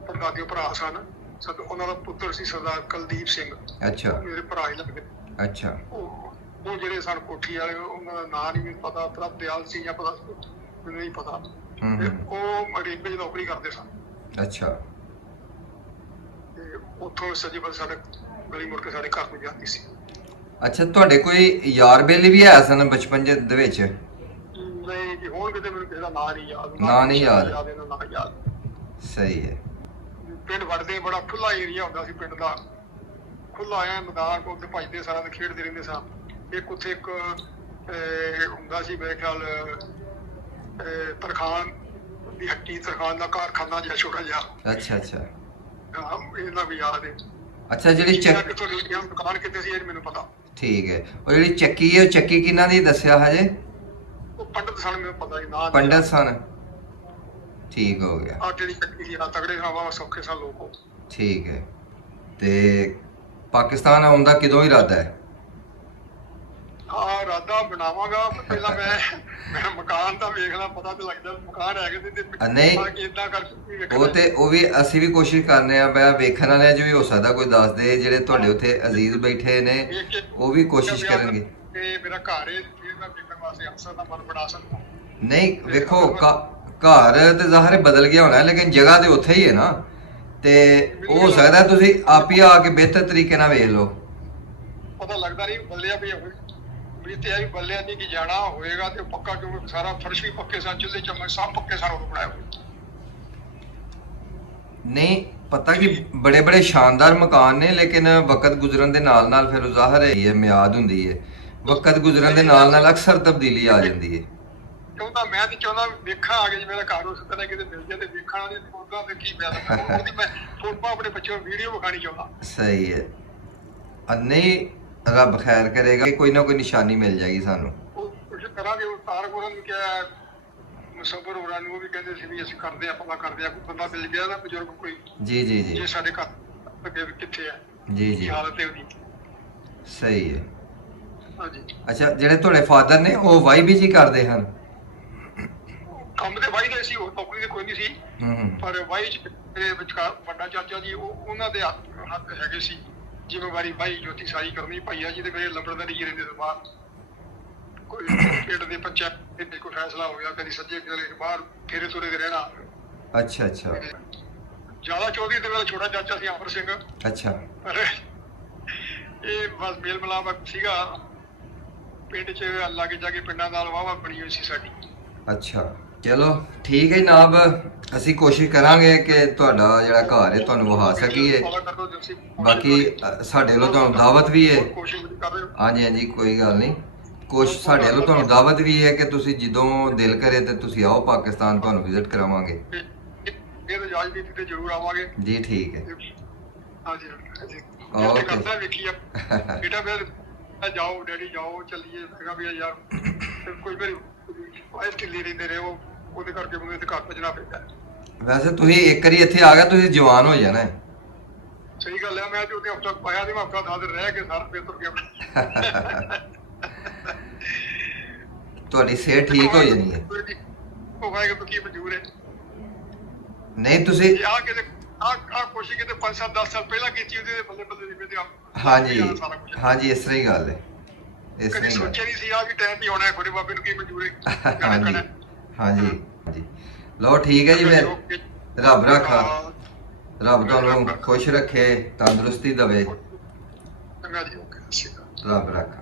S3: ਪੜਦਾਦੇ ਭਰਾ ਸਨ। ਸਦ ਉਹਨਾਂ ਦਾ ਪੁੱਤਰ ਸੀ ਸਰਦਾਰ ਕੁਲਦੀਪ ਸਿੰਘ।
S1: ਅੱਛਾ।
S3: ਮੇਰੇ ਭਰਾ ਹੀ ਲੱਗਦੇ।
S1: ਅੱਛਾ।
S3: ਉਹ ਉਹ ਜਿਹੜੇ ਸਨ ਕੋਠੀ ਵਾਲੇ ਉਹਨਾਂ ਦਾ ਨਾਂ ਨਹੀਂ ਮੈਨੂੰ ਪਤਾ ਪ੍ਰਭ ਦਿਆਲ ਸੀ ਜਾਂ ਪਤਾ ਮੈਨੂੰ ਨਹੀਂ ਪਤਾ।
S1: ਹੂੰ
S3: ਤੇ
S1: ਹੂੰ
S3: ਉਹ ਰੇਲਵੇ 'ਚ ਨੌਕਰੀ ਕਰਦੇ ਸਨ।
S1: ਅੱਛਾ।
S3: ਤੇ ਉੱਥੋਂ ਸੱਜੇ ਪਾਸੇ ਸਾਡੇ ਗਲੀ ਮੁੜ ਕੇ ਸਾਡੇ ਘਰ ਨੂੰ ਜਾਂਦੀ ਸੀ।
S1: ਅੱਛਾ ਤੁਹਾਡੇ ਕੋਈ ਯਾਰ ਬੇਲੀ ਵੀ ਆਇਆ ਸਨ ਬਚਪਨ ਦੇ ਵਿੱਚ?
S3: ਨਹੀਂ ਜੀ ਹੁਣ ਕਿਤੇ ਮੈਨੂੰ ਕਿਸੇ ਦਾ ਨਾਂ ਨਹੀਂ ਯਾਦ।
S1: ਨਾਂ ਨਹੀਂ ਯਾਦ।
S3: ਨਾਂ ਯਾਦ।
S1: ਸਹੀ ਹੈ।
S3: ਪਿੰਡ ਵੜਦੇ ਬੜਾ ਖੁੱਲਾ ਏਰੀਆ ਹੁੰਦਾ ਸੀ ਪਿੰਡ ਦਾ। ਖੁੱਲਾ ਆਇਆ ਮੈਦਾਨ ਕੋਲ ਤੇ ਭੱਜਦੇ ਸਾਰਾ ਤੇ ਖੇਡਦੇ ਰਹਿੰਦੇ ਸਾਂ। ਇੱਕ ਉੱਥੇ ਇੱਕ ਅਹ, ਹੁੰਦਾ ਸੀ ਮੇਰੇ ਖਿਆਲ ਅਹ, ਤਰਖਾਨ ਦੀ ਹੱਟੀ ਤਰਖਾਨ ਦਾ ਕਾਰਖਾਨਾ ਜਿਹਾ ਛੋਟਾ ਜਿਹਾ।
S1: ਅੱਛਾ ਅੱਛਾ।
S3: ਹਾਂ, ਇਹਨਾਂ ਵੀ ਯਾਦ ਹੈ।
S1: ਅੱਛਾ ਜਿਹੜੀ ਚੱਕ
S3: ਕਿੱਥੋਂ ਲਿਖੀਆਂ ਦੁਕਾਨ ਕਿੱਥੇ ਸੀ ਇਹ ਨੀ ਮੈਨੂੰ ਪਤਾ?
S1: ਠੀਕ ਹੈ। ਉਹ ਜਿਹੜੀ ਚੱਕੀ ਹੈ ਉਹ ਚੱਕੀ ਕਿਹਨਾਂ ਦੀ ਦੱਸਿਆ ਹਜੇ?
S3: ਉਹ ਪੰਡਤ ਸਨ ਮੈਨੂੰ ਪਤਾ ਨਾ
S1: ਪੰਡਤ ਸਨ। ਠੀਕ ਹੋ ਗਿਆ।
S3: ਆਟੇ ਦੀ ਚੱਕੀ ਸੀ ਆ ਤਗੜੇ ਹਵਾ ਸੌਖੇ ਸਨ ਲੋਕ। ਉਹ।
S1: ਠੀਕ ਹੈ। ਤੇ ਪਾਕਿਸਤਾਨ ਆਉਣ ਦਾ ਕਿਦੋਂ ਇਰਾਦਾ ਹੈ?
S3: ਹਾਂ ਰਾਦਾ ਬਣਾਵਾਂਗਾ ਪਹਿਲਾਂ ਮੈਂ ਮੈਂ ਮਕਾਨ ਦਾ ਵੇਖਣਾ ਪਤਾ ਤੇ ਲੱਗਦਾ ਮਕਾਨ ਹੈਗੇ ਤੇ- ਤੇ
S1: ਨਹੀਂ।
S3: ਇਦਾਂ ਵੇਖਣਾ।
S1: ਉਹ ਤੇ ਉਹ ਵੀ ਅਸੀਂ ਵੀ ਕੋਸ਼ਿਸ਼ ਕਰਨੇ ਆ ਮੈਂ ਵੇਖਣ ਵਾਲਿਆਂ 'ਚ ਵੀ ਹੋ ਸਕਦਾ ਕੋਈ ਦੱਸ ਦੇ ਜਿਹੜੇ ਤੁਹਾਡੇ ਉੱਥੇ ਅਜ਼ੀਜ਼ ਬੈਠੇ ਨੇ
S3: ਕੇ
S1: ਉਹ ਵੀ ਕੋਸ਼ਿਸ਼ ਕਰਨਗੇ
S3: ਤੇ ਮੇਰਾ ਘਰ ਹੈ ਫਿਰ ਮੈਂ ਵੇਖਣ ਵਾਸਤੇ ਅਫਸਰ ਦਾ ਮਨ ਬਣਾ ਸਕਦਾ
S1: ਨਹੀਂ ਵੇਖੋ ਘਰ ਤੇ ਜ਼ਾਹਰ ਹੈ ਬਦਲ ਗਿਆ ਹੋਣਾ ਲੇਕਿਨ ਜਗ੍ਹਾ ਤੇ ਉੱਥੇ ਹੀ ਹੈ ਨਾ ਤੇ ਉਹ ਹੋ ਸਕਦਾ ਤੁਸੀਂ ਆਪ ਹੀ ਆ ਕੇ ਬਿਹਤਰ ਤਰੀਕੇ ਨਾਲ ਵੇਖ ਲਓ
S3: ਪਤਾ ਲੱਗਦਾ ਨਹੀਂ ਬੱਲਿਆ ਵੀ ਹੋਵੇ ਵੀ ਤੇ ਵੀ ਬੱਲਿਆ ਨਹੀਂ ਕਿ ਜਾਣਾ ਹੋਏਗਾ ਤੇ ਪੱਕਾ ਕਿਉਂਕਿ ਸਾਰਾ ਫਰਸ਼ ਵੀ ਪੱਕੇ ਸਨ ਚੁੱਲ੍ਹੇ ਚਮਚ ਸਭ ਪੱਕੇ ਸਨ ਉਹ ਬਣਾਇਆ ਹੋਇਆ।
S1: ਨਹੀਂ ਪਤਾ ਕਿ ਬੜੇ ਬੜੇ ਸ਼ਾਨਦਾਰ ਮਕਾਨ ਨੇ ਲੇਕਿਨ ਵਕਤ ਗੁਜ਼ਰਨ ਦੇ ਨਾਲ ਨਾਲ ਫਿਰ ਜ਼ਾਹਰ ਹੈ ਇਹ ਮਿਆਦ ਹੁੰਦੀ ਹੈ। ਵਕਤ ਗੁਜ਼ਰਨ ਦੇ ਨਾਲ ਨਾਲ ਅਕਸਰ ਤਬਦੀਲੀ ਆ ਜਾਂਦੀ ਹੈ।
S3: ਕਿਉਂਕਿ ਮੈਂ ਤੇ ਚਾਹੁੰਦਾ ਵੇਖਾਂ ਆ ਕੇ ਜੇ ਮੇਰਾ ਘਰ ਉਸ ਤਰ੍ਹਾਂ ਕਿਤੇ ਮਿਲ ਤੇ ਵੇਖਣਾ ਨਹੀਂ ਉਹਦਾ ਤੇ ਕੀ ਫਾਇਦਾ। ਉਹਦੀ ਮੈਂ ਫੋਟੋ ਆਪਣੇ ਬੱਚਿਆਂ ਨੂੰ ਵੀਡੀਓ ਵਿਖਾਣੀ ਚਾਹੁੰਦਾ।
S1: ਸਹੀ ਹੈ। ਨਹੀਂ ਰੱਬ ਖੈਰ ਕਰੇਗਾ ਕਿ ਕੋਈ ਨਾ ਕੋਈ ਨਿਸ਼ਾਨੀ ਮਿਲ ਜਾਏਗੀ ਸਾਨੂੰ।
S3: ਕੁਝ ਕਰਾਂਗੇ ਉਹ ਤਾਰ ਕੋਰਨ ਨੂੰ ਕਿਹਾ ਮੁਸੱਬਰ ਹੋਰਾਂ ਨੂੰ ਉਹ ਵੀ ਕਹਿੰਦੇ ਸੀ ਵੀ ਅਸੀਂ ਕਰਦੇ ਆ ਪਤਾ ਕਰਦੇ ਆ ਕੋਈ ਬੰਦਾ ਮਿਲ ਗਿਆ ਨਾ ਬਜ਼ੁਰਗ ਕੋਈ।
S1: ਜੀ ਜੀ ਜੀ।
S3: ਜੇ ਸਾਡੇ ਘਰ ਅੱਗੇ ਵੀ ਕਿੱਥੇ ਹੈ
S1: ਜੀ ਜੀ।
S3: ਹਾਲਤ ਹੈ ਉਹਦੀ?
S1: ਸਹੀ ਹੈ।
S3: ਹਾਂਜੀ।
S1: ਅੱਛਾ ਜਿਹੜੇ ਤੁਹਾਡੇ ਫਾਦਰ ਨੇ ਉਹ ਵਾਈ ਵੀ ਜੀ ਕਰਦੇ ਹਨ?
S3: ਕੰਮ ਤੇ ਵਾਈ ਦੇ ਸੀ ਉਹ ਨੌਕਰੀ ਤੇ ਕੋਈ ਨਹੀਂ ਸੀ।
S1: ਹੂੰ ਹੂੰ।
S3: ਪਰ ਵਾਈ ਚ ਵਿਚਕਾਰ ਵੱਡਾ ਚਾਚਾ ਜੀ ਉਹ ਉਹਨਾਂ ਦੇ ਹੱਥ ਹੈਗੇ ਸੀ। ਜ਼ਿੰਮੇਵਾਰੀ ਵਾਈ ਜੋਤੀ ਸਾਈ ਕਰਨੀ ਭਈਆ ਜੀ ਦੇ ਮੇਰੇ ਲੰਬੜਦਾਰੀ ਜੀ ਰਹਿੰਦੇ ਤੋਂ ਬਾਅਦ ਕੋਈ ਪਿੰਡ ਦੇ ਪੰਚਾਇਤ ਦੇ ਕੋਈ ਫੈਸਲਾ ਹੋ ਗਿਆ ਕਦੀ ਸੱਜੇ ਕਦੇ ਬਾਹਰ ਫੇਰੇ ਤੁਰੇ ਦੇ ਰਹਿਣਾ।
S1: ਅੱਛਾ ਅੱਛਾ।
S3: ਜ਼ਿਆਦਾ ਚੌਧਰੀ ਤੇ ਮੇਰਾ ਛੋਟਾ ਚਾਚਾ ਸੀ ਅਮਰ ਸਿੰਘ।
S1: ਅੱਛਾ।
S3: ਇਹ ਬਸ ਮੇਲ ਮਿਲਾਪ ਸੀਗਾ। ਪਿੰਡ ਚ ਲਾਗੇ ਜਾ ਕੇ ਪਿੰਡਾਂ ਨਾਲ ਵਾਵਾ ਬਣੀ ਹੋਈ ਸੀ ਸਾਡੀ।
S1: ਅੱਛਾ। ਚਲੋ ਠੀਕ ਹੈ ਜਨਾਬ। ਅਸੀਂ ਕੋਸ਼ਿਸ਼ ਕਰਾਂਗੇ ਕਿ ਤੁਹਾਡਾ ਜਿਹੜਾ ਘਰ ਹੈ ਤੁਹਾਨੂੰ ਵਹਾ ਸਕੀਏ। ਬਾਕੀ ਅ, ਸਾਡੇ ਵੱਲੋਂ ਤੁਹਾਨੂੰ ਦਾਵਤ ਵੀ ਹੈ।
S3: ਕੋਸ਼ਿਸ਼ ਕਰ ਰਹੇ ਹੋ?
S1: ਹਾਂਜੀ ਹਾਂਜੀ ਕੋਈ ਗੱਲ ਨਹੀਂ। ਕੁਛ ਸਾਡੇ ਵੱਲੋਂ ਤੁਹਾਨੂੰ ਦਾਵਤ ਵੀ ਹੈ ਕਿ ਤੁਸੀਂ ਜਦੋਂ ਦਿਲ ਕਰੇ ਤੇ ਤੁਸੀਂ ਆਓ ਪਾਕਿਸਤਾਨ ਤੁਹਾਨੂੰ ਵਿਜ਼ਿਟ ਕਰਾਵਾਂਗੇ।
S3: ਤੇ ਇਹ ਇਜਾਜ਼ਤ ਦਿੱਤੀ ਤੇ ਜ਼ਰੂਰ ਆਵਾਂਗੇ।
S1: ਜੀ ਠੀਕ ਹੈ।
S3: ਹਾਂਜੀ ਹਾਂਜੀ।
S1: Okay.
S3: ਓਕੇ ਕਰਦਾ ਵੇਖੀ ਆ? ਬੇਟਾ ਫਿਰ ਮੈਂ ਜਾਓ ਡੈਡੀ ਜਾਓ ਚੱਲੀਏ। ਮੈਂ ਕਿਹਾ ਵੀ ਯਾਰ ਫਿਰ ਕੋਈ ਮੇਰੀ ਵਾਈਫ ਢਿੱਲੀ ਰਹਿੰਦੇ ਰਹੇ। ਉਹ ਉਹਦੇ ਕਰਕੇ ਮੈਨੂੰ ਇੱਥੇ ਘਰ ਭਜਣਾ ਪੈਂਦਾ
S1: ਵੈਸੇ ਤੁਸੀਂ ਇੱਕ ਵਾਰੀ ਇੱਥੇ ਆ ਗਿਆ ਤੁਸੀਂ ਜਵਾਨ ਹੋ ਜਾਣਾ ਹੈ।
S3: ਸਹੀ ਗੱਲ ਹੈ ਮੈਂ ਤੇ ਉਹਦੇ ਹਫਤਾ ਪਾਇਆ ਤੇ ਮੈਂ ਹਫਤਾ ਦਸ ਦਿਨ ਰਹਿ ਕੇ ਸਾਰਾ ਫੇਰ ਤੁਰ ਗਿਆ।
S1: ਤੁਹਾਡੀ ਸਿਹਤ ਠੀਕ ਹੋ ਜਾਣੀ ਹੈ।
S3: ਉਹ ਵਾਹਿਗੁਰੂ ਕੀ ਮਨਜ਼ੂਰ ਹੈ।
S1: ਨਹੀਂ ਤੁਸੀਂ
S3: ਇਹ ਆ ਕਿਤੇ ਆ ਆ ਕੋਸ਼ਿਸ਼ ਕਿਤੇ 5-7 10 ਸਾਲ ਪਹਿਲਾਂ ਕੀਤੀ ਉਹਦੇ ਦੇ ਬੱਲੇ ਬੱਲੇ ਦੀ ਤੇ
S1: ਹਾਂਜੀ ਹਾਂਜੀ ਇਸ ਤਰ੍ਹਾਂ ਹੀ ਗੱਲ ਹੈ। ਇਸ ਤਰ੍ਹਾਂ
S3: ਕਦੀ
S1: ਹੀ ਗੱਲ
S3: ਸੋਚਿਆ ਨਹੀਂ ਸੀ ਆ ਵੀ ਟਾਈਮ ਵੀ ਆਉਣਾ ਹੈ ਖੁਦੇ ਬਾਬੇ ਨੂੰ ਕੀ ਮਨਜ਼ੂਰ ਹੈ। ਜਾਣਾ
S1: ਹਾਂਜੀ।
S3: ਪੈਣਾ ਹੈ।
S1: ਹਾਂਜੀ। ਹਾਂਜੀ ਲਓ ਠੀਕ ਹੈ ਜੀ ਫਿਰ. ਰੱਬ ਰੱਖਾ। ਰੱਬ ਤੁਹਾਨੂੰ ਖੁਸ਼ ਰੱਖੇ ਤੰਦਰੁਸਤੀ ਦੇਵੇ। ਰੱਬ ਰੱਖਾ।